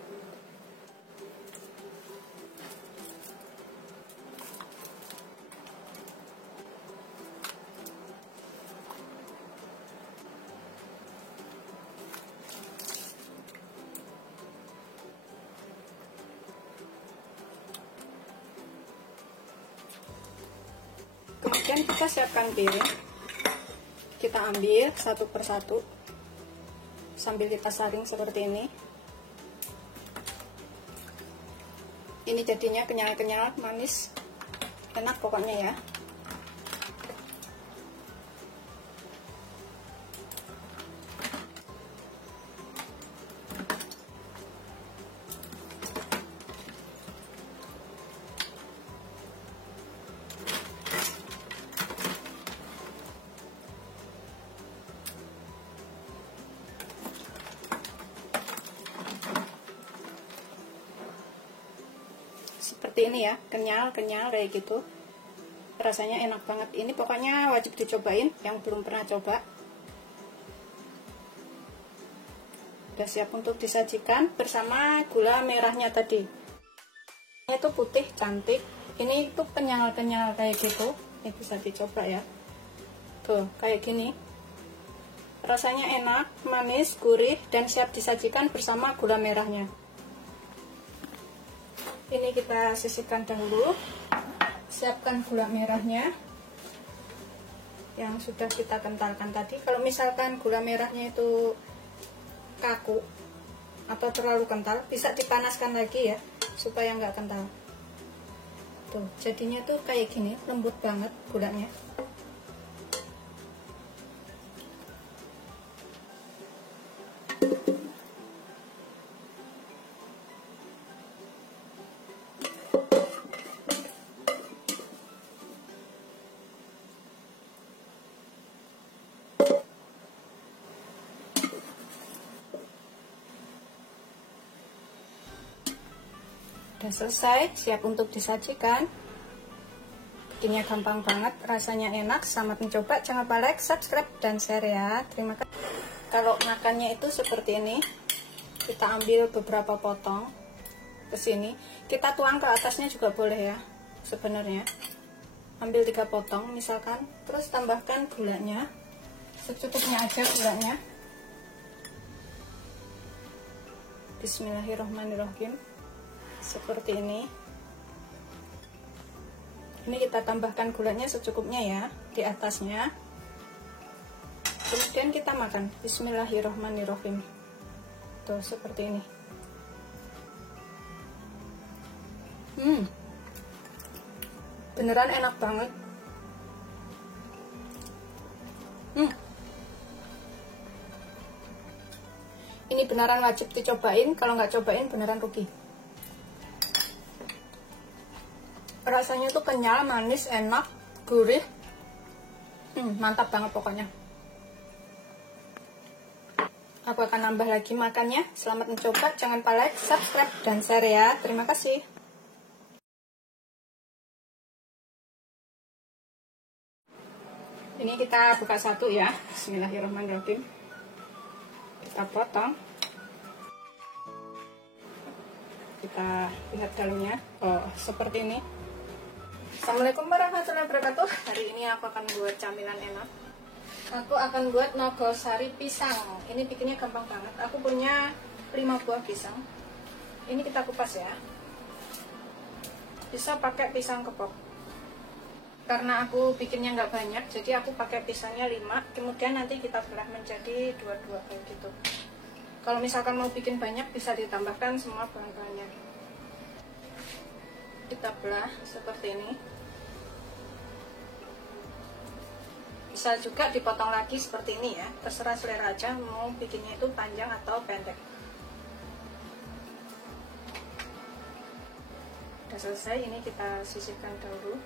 Kemudian kita siapkan piring. Kita ambil satu persatu sambil kita saring seperti ini. Ini jadinya kenyal-kenyal, manis, enak pokoknya ya. Seperti ini ya, kenyal-kenyal kayak gitu. Rasanya enak banget. Ini pokoknya wajib dicobain yang belum pernah coba. Udah siap untuk disajikan bersama gula merahnya tadi. Ini tuh putih cantik. Ini tuh kenyal-kenyal kayak gitu. Ini bisa dicoba ya. Tuh, kayak gini. Rasanya enak, manis, gurih, dan siap disajikan bersama gula merahnya. Ini kita sisihkan dahulu. Siapkan gula merahnya yang sudah kita kentalkan tadi. Kalau misalkan gula merahnya itu kaku atau terlalu kental, bisa dipanaskan lagi ya, supaya nggak kental. Tuh, jadinya tuh kayak gini, lembut banget gulanya. Udah selesai, siap untuk disajikan. Bikinnya gampang banget, rasanya enak. Selamat mencoba, jangan lupa like, subscribe, dan share ya. Terima kasih. Kalau makannya itu seperti ini, kita ambil beberapa potong ke sini. Kita tuang ke atasnya juga boleh ya, sebenarnya. Ambil 3 potong misalkan, terus tambahkan gulanya. Secukupnya aja gulanya. Bismillahirrahmanirrahim. Seperti ini. Ini kita tambahkan gulanya secukupnya ya di atasnya. Kemudian kita makan. Bismillahirrahmanirrahim. Tuh seperti ini. Beneran enak banget. Ini beneran wajib dicobain. Kalau nggak cobain beneran rugi. Rasanya tuh kenyal, manis, enak, gurih. Mantap banget pokoknya. Aku akan nambah lagi makannya. Selamat mencoba, jangan lupa like, subscribe, dan share ya. Terima kasih. Ini kita buka satu ya. Bismillahirrahmanirrahim. Kita potong. Kita lihat dalamnya. Oh, seperti ini. Assalamualaikum warahmatullahi wabarakatuh. Hari ini aku akan buat camilan enak. Aku akan buat nogosari pisang. Ini bikinnya gampang banget. Aku punya 5 buah pisang. Ini kita kupas ya. Bisa pakai pisang kepok. Karena aku bikinnya nggak banyak, jadi aku pakai pisangnya 5. Kemudian nanti kita belah menjadi 2-2 kayak gitu. Kalau misalkan mau bikin banyak, bisa ditambahkan semua bahan-bahannya. Kita belah seperti ini. Bisa juga dipotong lagi seperti ini ya, terserah selera aja mau bikinnya itu panjang atau pendek. Udah selesai, ini kita sisihkan dahulu.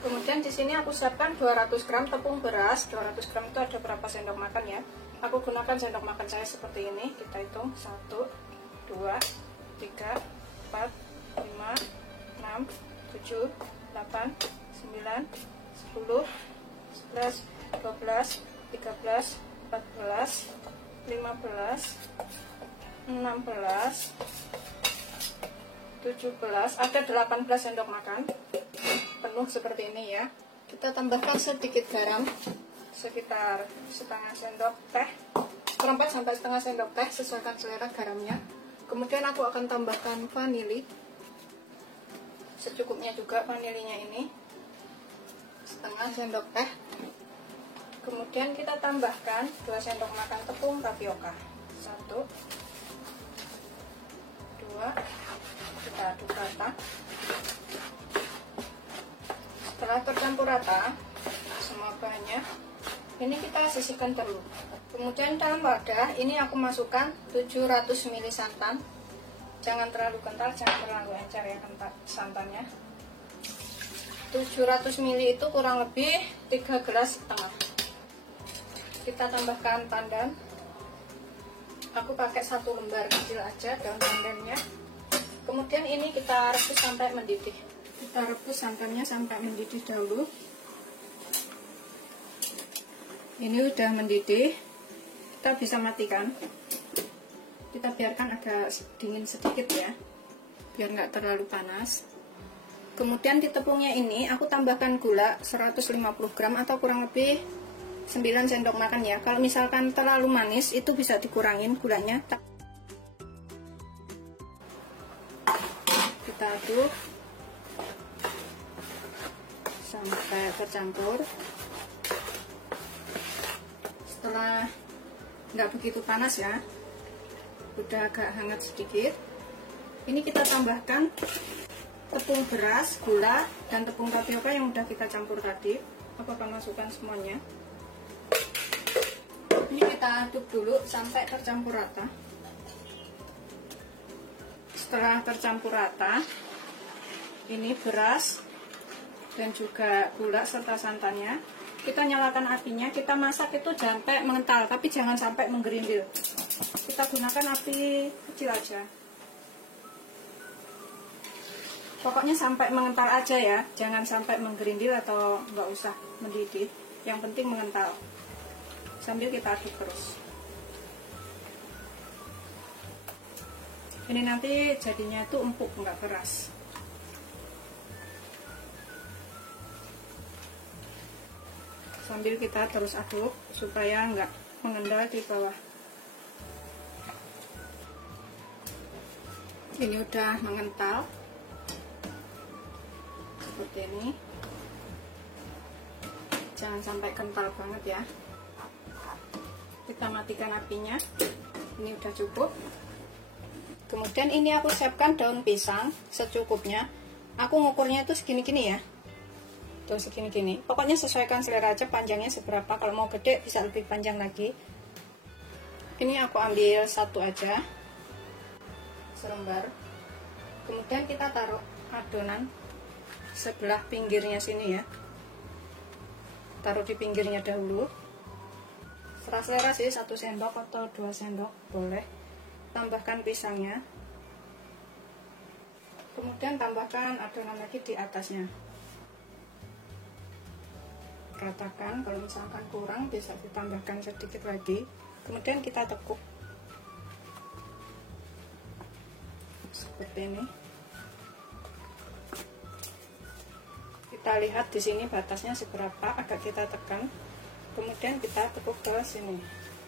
Kemudian di sini aku siapkan 200 gram tepung beras. 200 gram itu ada berapa sendok makan ya. Aku gunakan sendok makan saya seperti ini. Kita hitung 1, 2, 3, 4, 5, 6, 7, 8, 9, 10, 11, 12, 13, 14, 15, 16, 17, ada 18 sendok makan penuh seperti ini ya. Kita tambahkan sedikit garam, sekitar setengah sendok teh, seperempat sampai setengah sendok teh, sesuaikan selera garamnya. Kemudian aku akan tambahkan vanili, secukupnya juga vanilinya ini, setengah sendok teh. Kemudian kita tambahkan 2 sendok makan tepung tapioka. 1, 2, kita aduk rata. Setelah tercampur rata semua bahannya, ini kita sisihkan dulu. Kemudian dalam wadah ini aku masukkan 700 ml santan. Jangan terlalu kental, jangan terlalu encer ya santannya. 700 ml itu kurang lebih 3,5 gelas. Kita tambahkan pandan. Aku pakai 1 lembar kecil aja daun pandannya. Kemudian ini kita rebus sampai mendidih. Kita rebus santannya sampai mendidih dahulu. Ini udah mendidih. Kita bisa matikan. Kita biarkan agak dingin sedikit ya, biar nggak terlalu panas. Kemudian di tepungnya ini aku tambahkan gula 150 gram atau kurang lebih 9 sendok makan ya. Kalau misalkan terlalu manis itu bisa dikurangin gulanya. Kita aduk sampai tercampur. Setelah nggak begitu panas ya, udah agak hangat sedikit, ini kita tambahkan tepung beras, gula, dan tepung tapioka yang udah kita campur tadi. Aku akan masukkan semuanya. Ini kita aduk dulu sampai tercampur rata. Setelah tercampur rata, ini beras dan juga gula serta santannya, kita nyalakan apinya. Kita masak itu sampai mengental, tapi jangan sampai menggerindil. Kita gunakan api kecil aja. Pokoknya sampai mengental aja ya, jangan sampai menggerindil atau nggak usah mendidih. Yang penting mengental. Sambil kita aduk terus. Ini nanti jadinya itu empuk, nggak keras. Sambil kita terus aduk supaya nggak mengendal di bawah. Ini udah mengental seperti ini. Jangan sampai kental banget ya. Kita matikan apinya. Ini udah cukup. Kemudian ini aku siapkan daun pisang secukupnya. Aku ngukurnya itu segini-gini ya. Tuh segini-gini. Pokoknya sesuaikan selera aja panjangnya seberapa. Kalau mau gede bisa lebih panjang lagi. Ini aku ambil satu aja. Selembar. Kemudian kita taruh adonan sebelah pinggirnya sini ya. Taruh di pinggirnya dahulu. Selera sih 1 sendok atau 2 sendok boleh. Tambahkan pisangnya, kemudian tambahkan adonan lagi di atasnya. Ratakan, kalau misalkan kurang bisa ditambahkan sedikit lagi. Kemudian kita tekuk seperti ini. Kita lihat di sini batasnya seberapa, agak kita tekan. Kemudian kita tekuk ke sini,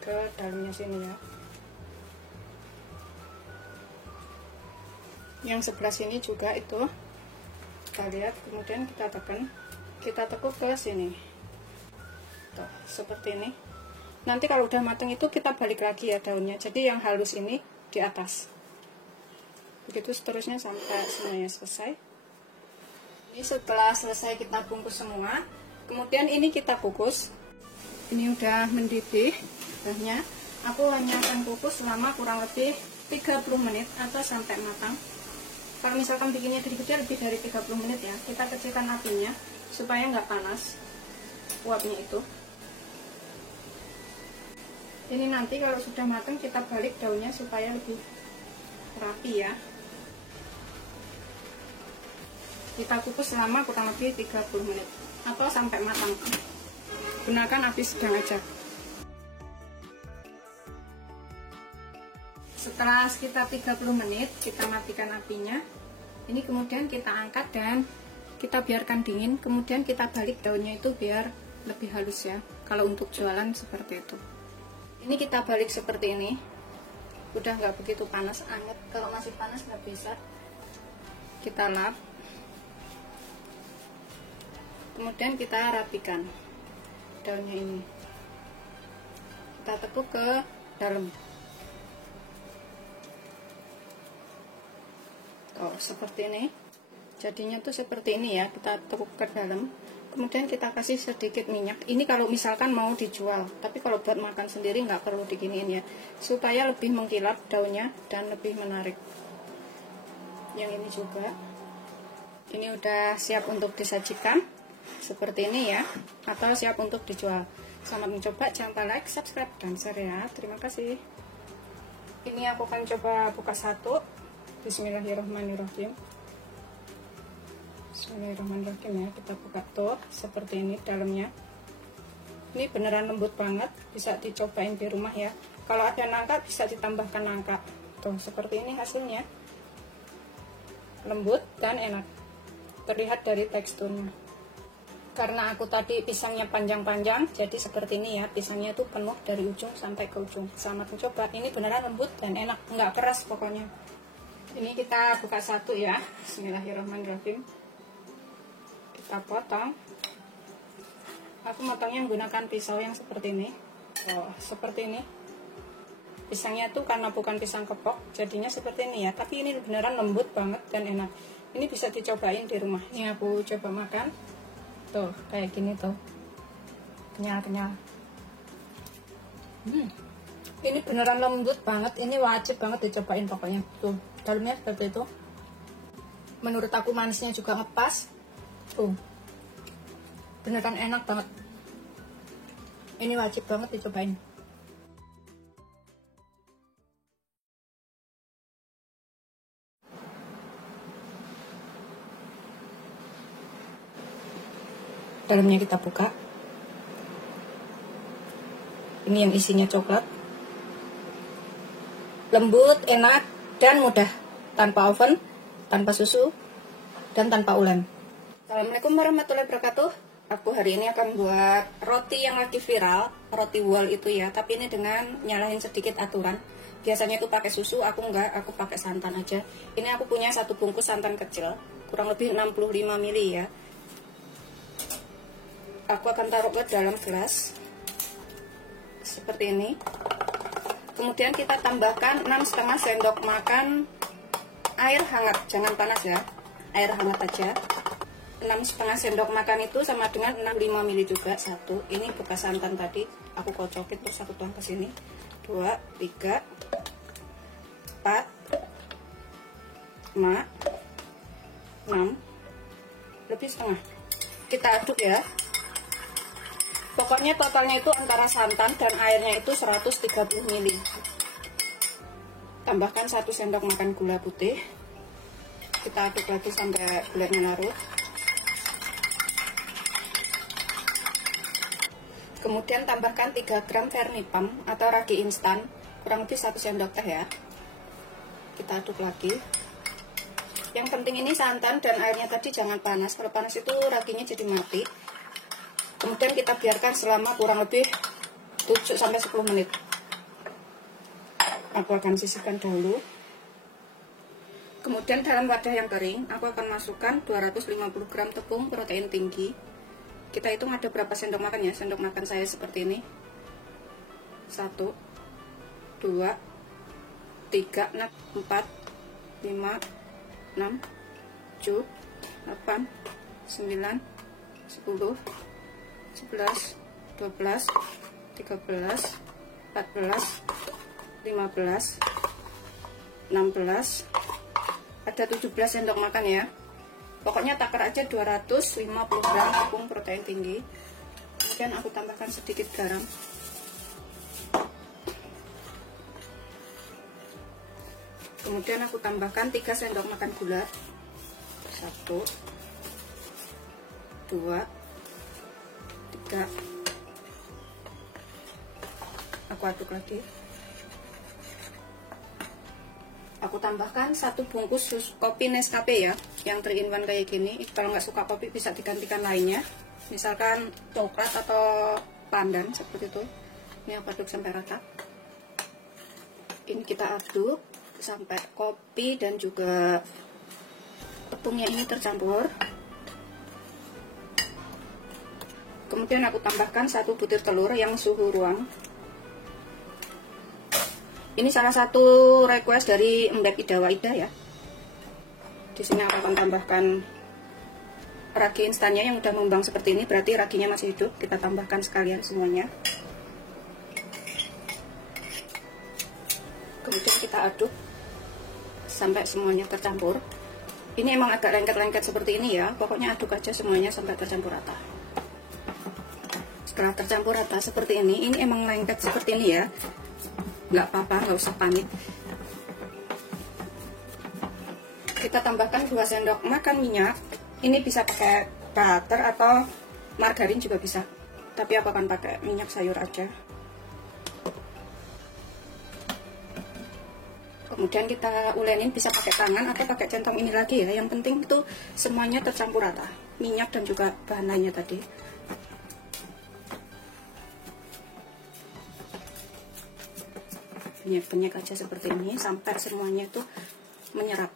ke dalamnya sini ya. Yang sebelah sini juga itu kita lihat, kemudian kita tekan, kita tekuk ke sini. Tuh, seperti ini. Nanti kalau udah matang itu kita balik lagi ya daunnya. Jadi yang halus ini di atas. Begitu seterusnya sampai semuanya selesai. Ini setelah selesai kita bungkus semua. Kemudian ini kita kukus. Ini udah mendidih buahnya. Aku hanya akan kukus selama kurang lebih 30 menit atau sampai matang. Kalau misalkan bikinnya gede-gede lebih dari 30 menit ya. Kita kecilkan apinya supaya nggak panas uapnya itu. Ini nanti kalau sudah matang kita balik daunnya supaya lebih rapi ya. Kita kukus selama kurang lebih 30 menit atau sampai matang. Gunakan api sedang aja. Setelah sekitar 30 menit kita matikan apinya. Ini kemudian kita angkat dan kita biarkan dingin. Kemudian kita balik daunnya itu biar lebih halus ya. Kalau untuk jualan seperti itu. Ini kita balik seperti ini. Udah nggak begitu panas, anget. Kalau masih panas nggak bisa. Kita lap. Kemudian kita rapikan daunnya ini. Kita tekuk ke dalam. Oh, seperti ini. Jadinya tuh seperti ini ya. Kita tekuk ke dalam. Kemudian kita kasih sedikit minyak. Ini kalau misalkan mau dijual. Tapi kalau buat makan sendiri nggak perlu diginiin ya. Supaya lebih mengkilap daunnya dan lebih menarik. Yang ini juga. Ini udah siap untuk disajikan. Seperti ini ya. Atau siap untuk dijual. Selamat mencoba. Jangan lupa like, subscribe, dan share ya. Terima kasih. Ini aku akan coba buka satu. Bismillahirrahmanirrahim. Bismillahirrahmanirrahim ya. Kita buka tuh seperti ini dalamnya. Ini beneran lembut banget. Bisa dicobain di rumah ya. Kalau ada nangka bisa ditambahkan nangka. Tuh seperti ini hasilnya. Lembut dan enak. Terlihat dari teksturnya. Karena aku tadi pisangnya panjang-panjang, jadi seperti ini ya. Pisangnya itu penuh dari ujung sampai ke ujung. Selamat mencoba. Ini beneran lembut dan enak. Nggak keras pokoknya. Ini kita buka satu ya. Bismillahirrahmanirrahim. Kita potong. Aku motongnya menggunakan pisau yang seperti ini. Oh, seperti ini. Pisangnya tuh karena bukan pisang kepok, jadinya seperti ini ya. Tapi ini beneran lembut banget dan enak. Ini bisa dicobain di rumah. Ini aku coba makan. Tuh, kayak gini tuh. Kenyal-kenyal. Ini beneran lembut banget. Ini wajib banget dicobain pokoknya. Tuh, dalamnya seperti itu. Menurut aku manisnya juga ngepas. Tuh. Beneran enak banget. Ini wajib banget dicobain. Dalamnya kita buka. Ini yang isinya coklat. Lembut, enak, dan mudah. Tanpa oven, tanpa susu, dan tanpa ulen. Assalamualaikum warahmatullahi wabarakatuh. Aku hari ini akan buat roti yang lagi viral, roti wall itu ya. Tapi ini dengan nyalahin sedikit aturan. Biasanya itu pakai susu, aku enggak, aku pakai santan aja. Ini aku punya satu bungkus santan kecil, kurang lebih 65 ml ya. Aku akan taruh ke dalam gelas seperti ini. Kemudian kita tambahkan 6,5 sendok makan air hangat, jangan panas ya, air hangat aja. 6,5 sendok makan itu sama dengan 65 ml juga. Satu, ini bekas santan tadi aku kocokin, terus aku tuang ke sini. 2, 3, 4, 5, 6, lebih setengah. Kita aduk ya. Pokoknya totalnya itu antara santan dan airnya itu 130 ml. Tambahkan 1 sendok makan gula putih. Kita aduk lagi sampai gulanya larut. Kemudian tambahkan 3 gram Vermipam atau ragi instan, kurang lebih 1 sendok teh ya. Kita aduk lagi. Yang penting ini santan dan airnya tadi jangan panas. Kalau panas itu raginya jadi mati. Kemudian kita biarkan selama kurang lebih 7-10 menit. Aku akan sisihkan dahulu. Kemudian dalam wadah yang kering, aku akan masukkan 250 gram tepung protein tinggi. Kita hitung ada berapa sendok makan ya. Sendok makan saya seperti ini. 1, 2, 3, 4, 5, 6, 7, 8, 9, 10, 11, 12, 13, 14, 15, 16, ada 17 sendok makan ya. Pokoknya takar aja 250 gram tepung protein tinggi. Kemudian aku tambahkan sedikit garam. Kemudian aku tambahkan 3 sendok makan gula. 1, 2, 3. Aku aduk lagi. Aku tambahkan 1 bungkus kopi Nescafe ya, yang 3-in-1 kayak gini. Kalau nggak suka kopi bisa digantikan lainnya, misalkan coklat atau pandan seperti itu. Ini aku aduk sampai rata. Ini kita aduk sampai kopi dan juga tepungnya ini tercampur. Kemudian aku tambahkan 1 butir telur yang suhu ruang. Ini salah satu request dari Mbak Ida Waida ya. Di sini aku akan tambahkan ragi instannya yang udah mengembang seperti ini, berarti raginya masih hidup. Kita tambahkan sekalian semuanya. Kemudian kita aduk sampai semuanya tercampur. Ini emang agak lengket-lengket seperti ini ya. Pokoknya aduk aja semuanya sampai tercampur rata. Setelah tercampur rata seperti ini emang lengket seperti ini ya. Nggak apa-apa, nggak usah panik. Kita tambahkan 2 sendok makan minyak. Ini bisa pakai butter atau margarin juga bisa, tapi aku akan pakai minyak sayur aja. Kemudian kita ulenin, bisa pakai tangan atau pakai centong ini lagi ya. Yang penting itu semuanya tercampur rata, minyak dan juga bahan lainnya tadi. Banyak aja seperti ini sampai semuanya itu menyerap.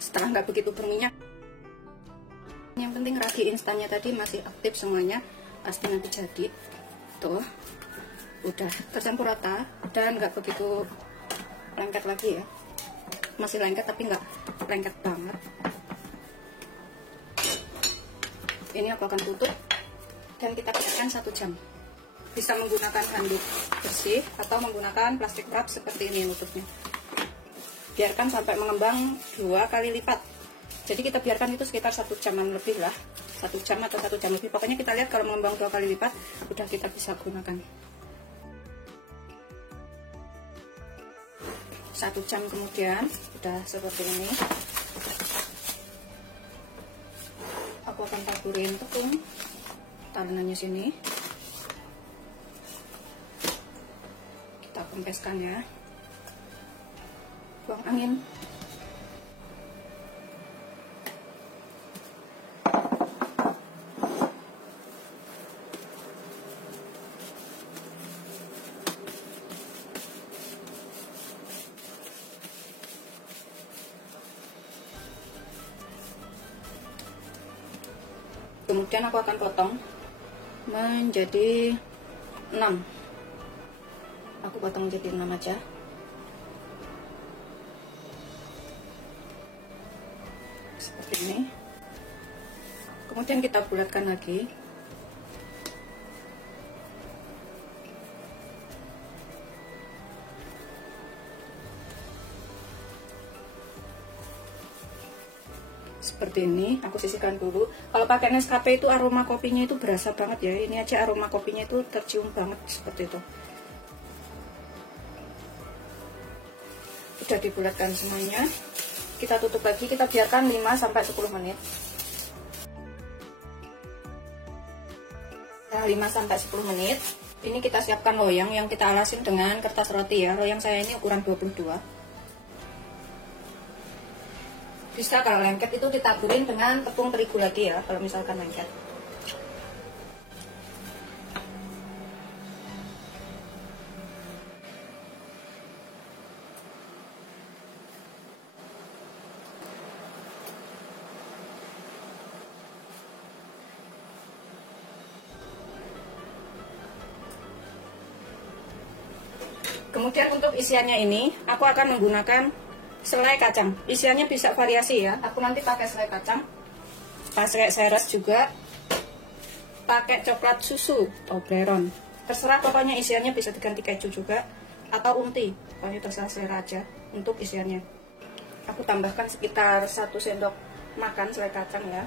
Setelah nggak begitu berminyak, yang penting ragi instannya tadi masih aktif semuanya, pasti nanti jadi. Tuh udah tercampur rata dan nggak begitu lengket lagi ya. Masih lengket tapi nggak lengket banget. Ini aku akan tutup dan kita biarkan 1 jam. Bisa menggunakan handuk bersih atau menggunakan plastik wrap seperti ini nutupnya. Biarkan sampai mengembang 2 kali lipat. Jadi kita biarkan itu sekitar 1 jaman lebih lah, 1 jam atau 1 jam lebih. Pokoknya kita lihat kalau mengembang 2 kali lipat udah kita bisa gunakan. 1 jam kemudian udah seperti ini. Aku akan taburin tepung talenannya sini. Kita kempeskan ya. Buang angin. Kemudian aku akan potong menjadi 6. Aku potong menjadi 6 aja. Seperti ini. Kemudian kita bulatkan lagi. Seperti ini, aku sisihkan dulu. Kalau pakai Nescafe itu aroma kopinya itu berasa banget ya. Ini aja aroma kopinya itu tercium banget seperti itu. Udah dibulatkan semuanya. Kita tutup lagi, kita biarkan 5-10 menit. Nah, 5-10 menit. Ini kita siapkan loyang yang kita alasin dengan kertas roti ya. Loyang saya ini ukuran 22. Bisa kalau lengket itu ditaburin dengan tepung terigu lagi ya, kalau misalkan lengket. Kemudian untuk isiannya ini, aku akan menggunakan selai kacang. Isiannya bisa variasi ya. Aku nanti pakai selai kacang, pakai seres juga, pakai coklat susu Toblerone. Terserah, pokoknya isiannya bisa diganti keju juga atau unti. Pokoknya terserah selera aja untuk isiannya. Aku tambahkan sekitar 1 sendok makan selai kacang ya.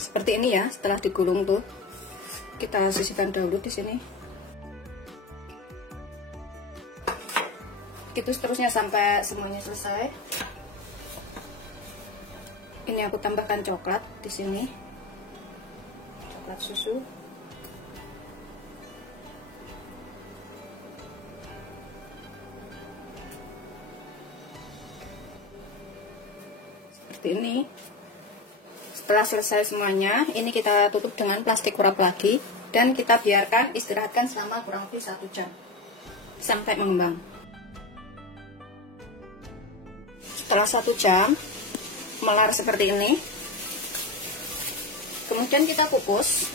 Seperti ini ya, setelah digulung tuh. Kita sisihkan dahulu di sini. Gitu seterusnya sampai semuanya selesai. Ini aku tambahkan coklat di sini. Coklat susu. Seperti ini. Setelah selesai semuanya, ini kita tutup dengan plastik wrap lagi dan kita biarkan istirahatkan selama kurang lebih 1 jam sampai mengembang. Setelah 1 jam melar seperti ini, kemudian kita kukus.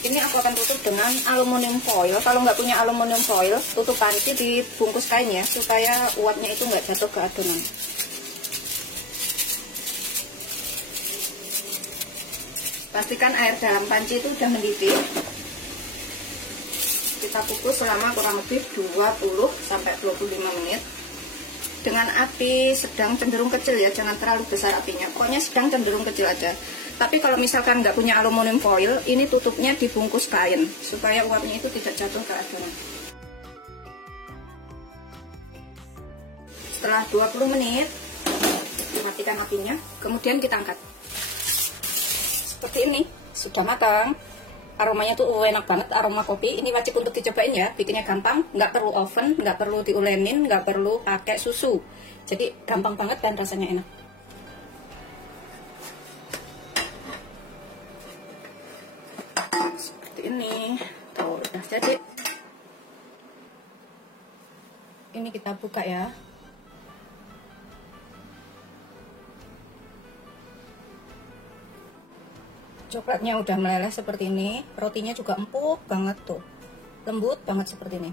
Ini aku akan tutup dengan aluminium foil. Kalau nggak punya aluminium foil, tutup panci dibungkus kain ya, supaya uapnya itu nggak jatuh ke adonan. Pastikan air dalam panci itu udah mendidih. Kita kukus selama kurang lebih 20-25 menit. Dengan api sedang cenderung kecil ya, jangan terlalu besar apinya. Pokoknya sedang cenderung kecil aja. Tapi kalau misalkan nggak punya aluminium foil, ini tutupnya dibungkus kain supaya uapnya itu tidak jatuh ke adonan. Setelah 20 menit, matikan apinya, kemudian kita angkat. Seperti ini, sudah matang. Aromanya tuh enak banget, aroma kopi. Ini wajib untuk dicobain ya, bikinnya gampang, nggak perlu oven, nggak perlu diulenin, nggak perlu pakai susu. Jadi gampang banget dan rasanya enak. Seperti ini, tuh udah jadi. Ini kita buka ya. Coklatnya udah meleleh seperti ini, rotinya juga empuk banget tuh, lembut banget seperti ini.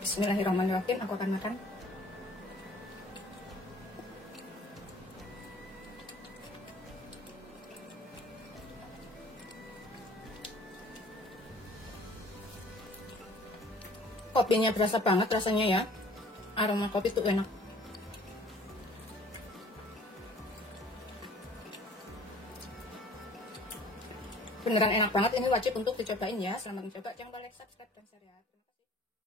Bismillahirrahmanirrahim, aku akan makan. kopinya berasa banget rasanya ya. Aroma kopi tuh enak. Beneran enak banget, ini wajib untuk dicobain ya. Selamat mencoba, jangan lupa like, subscribe, dan share ya.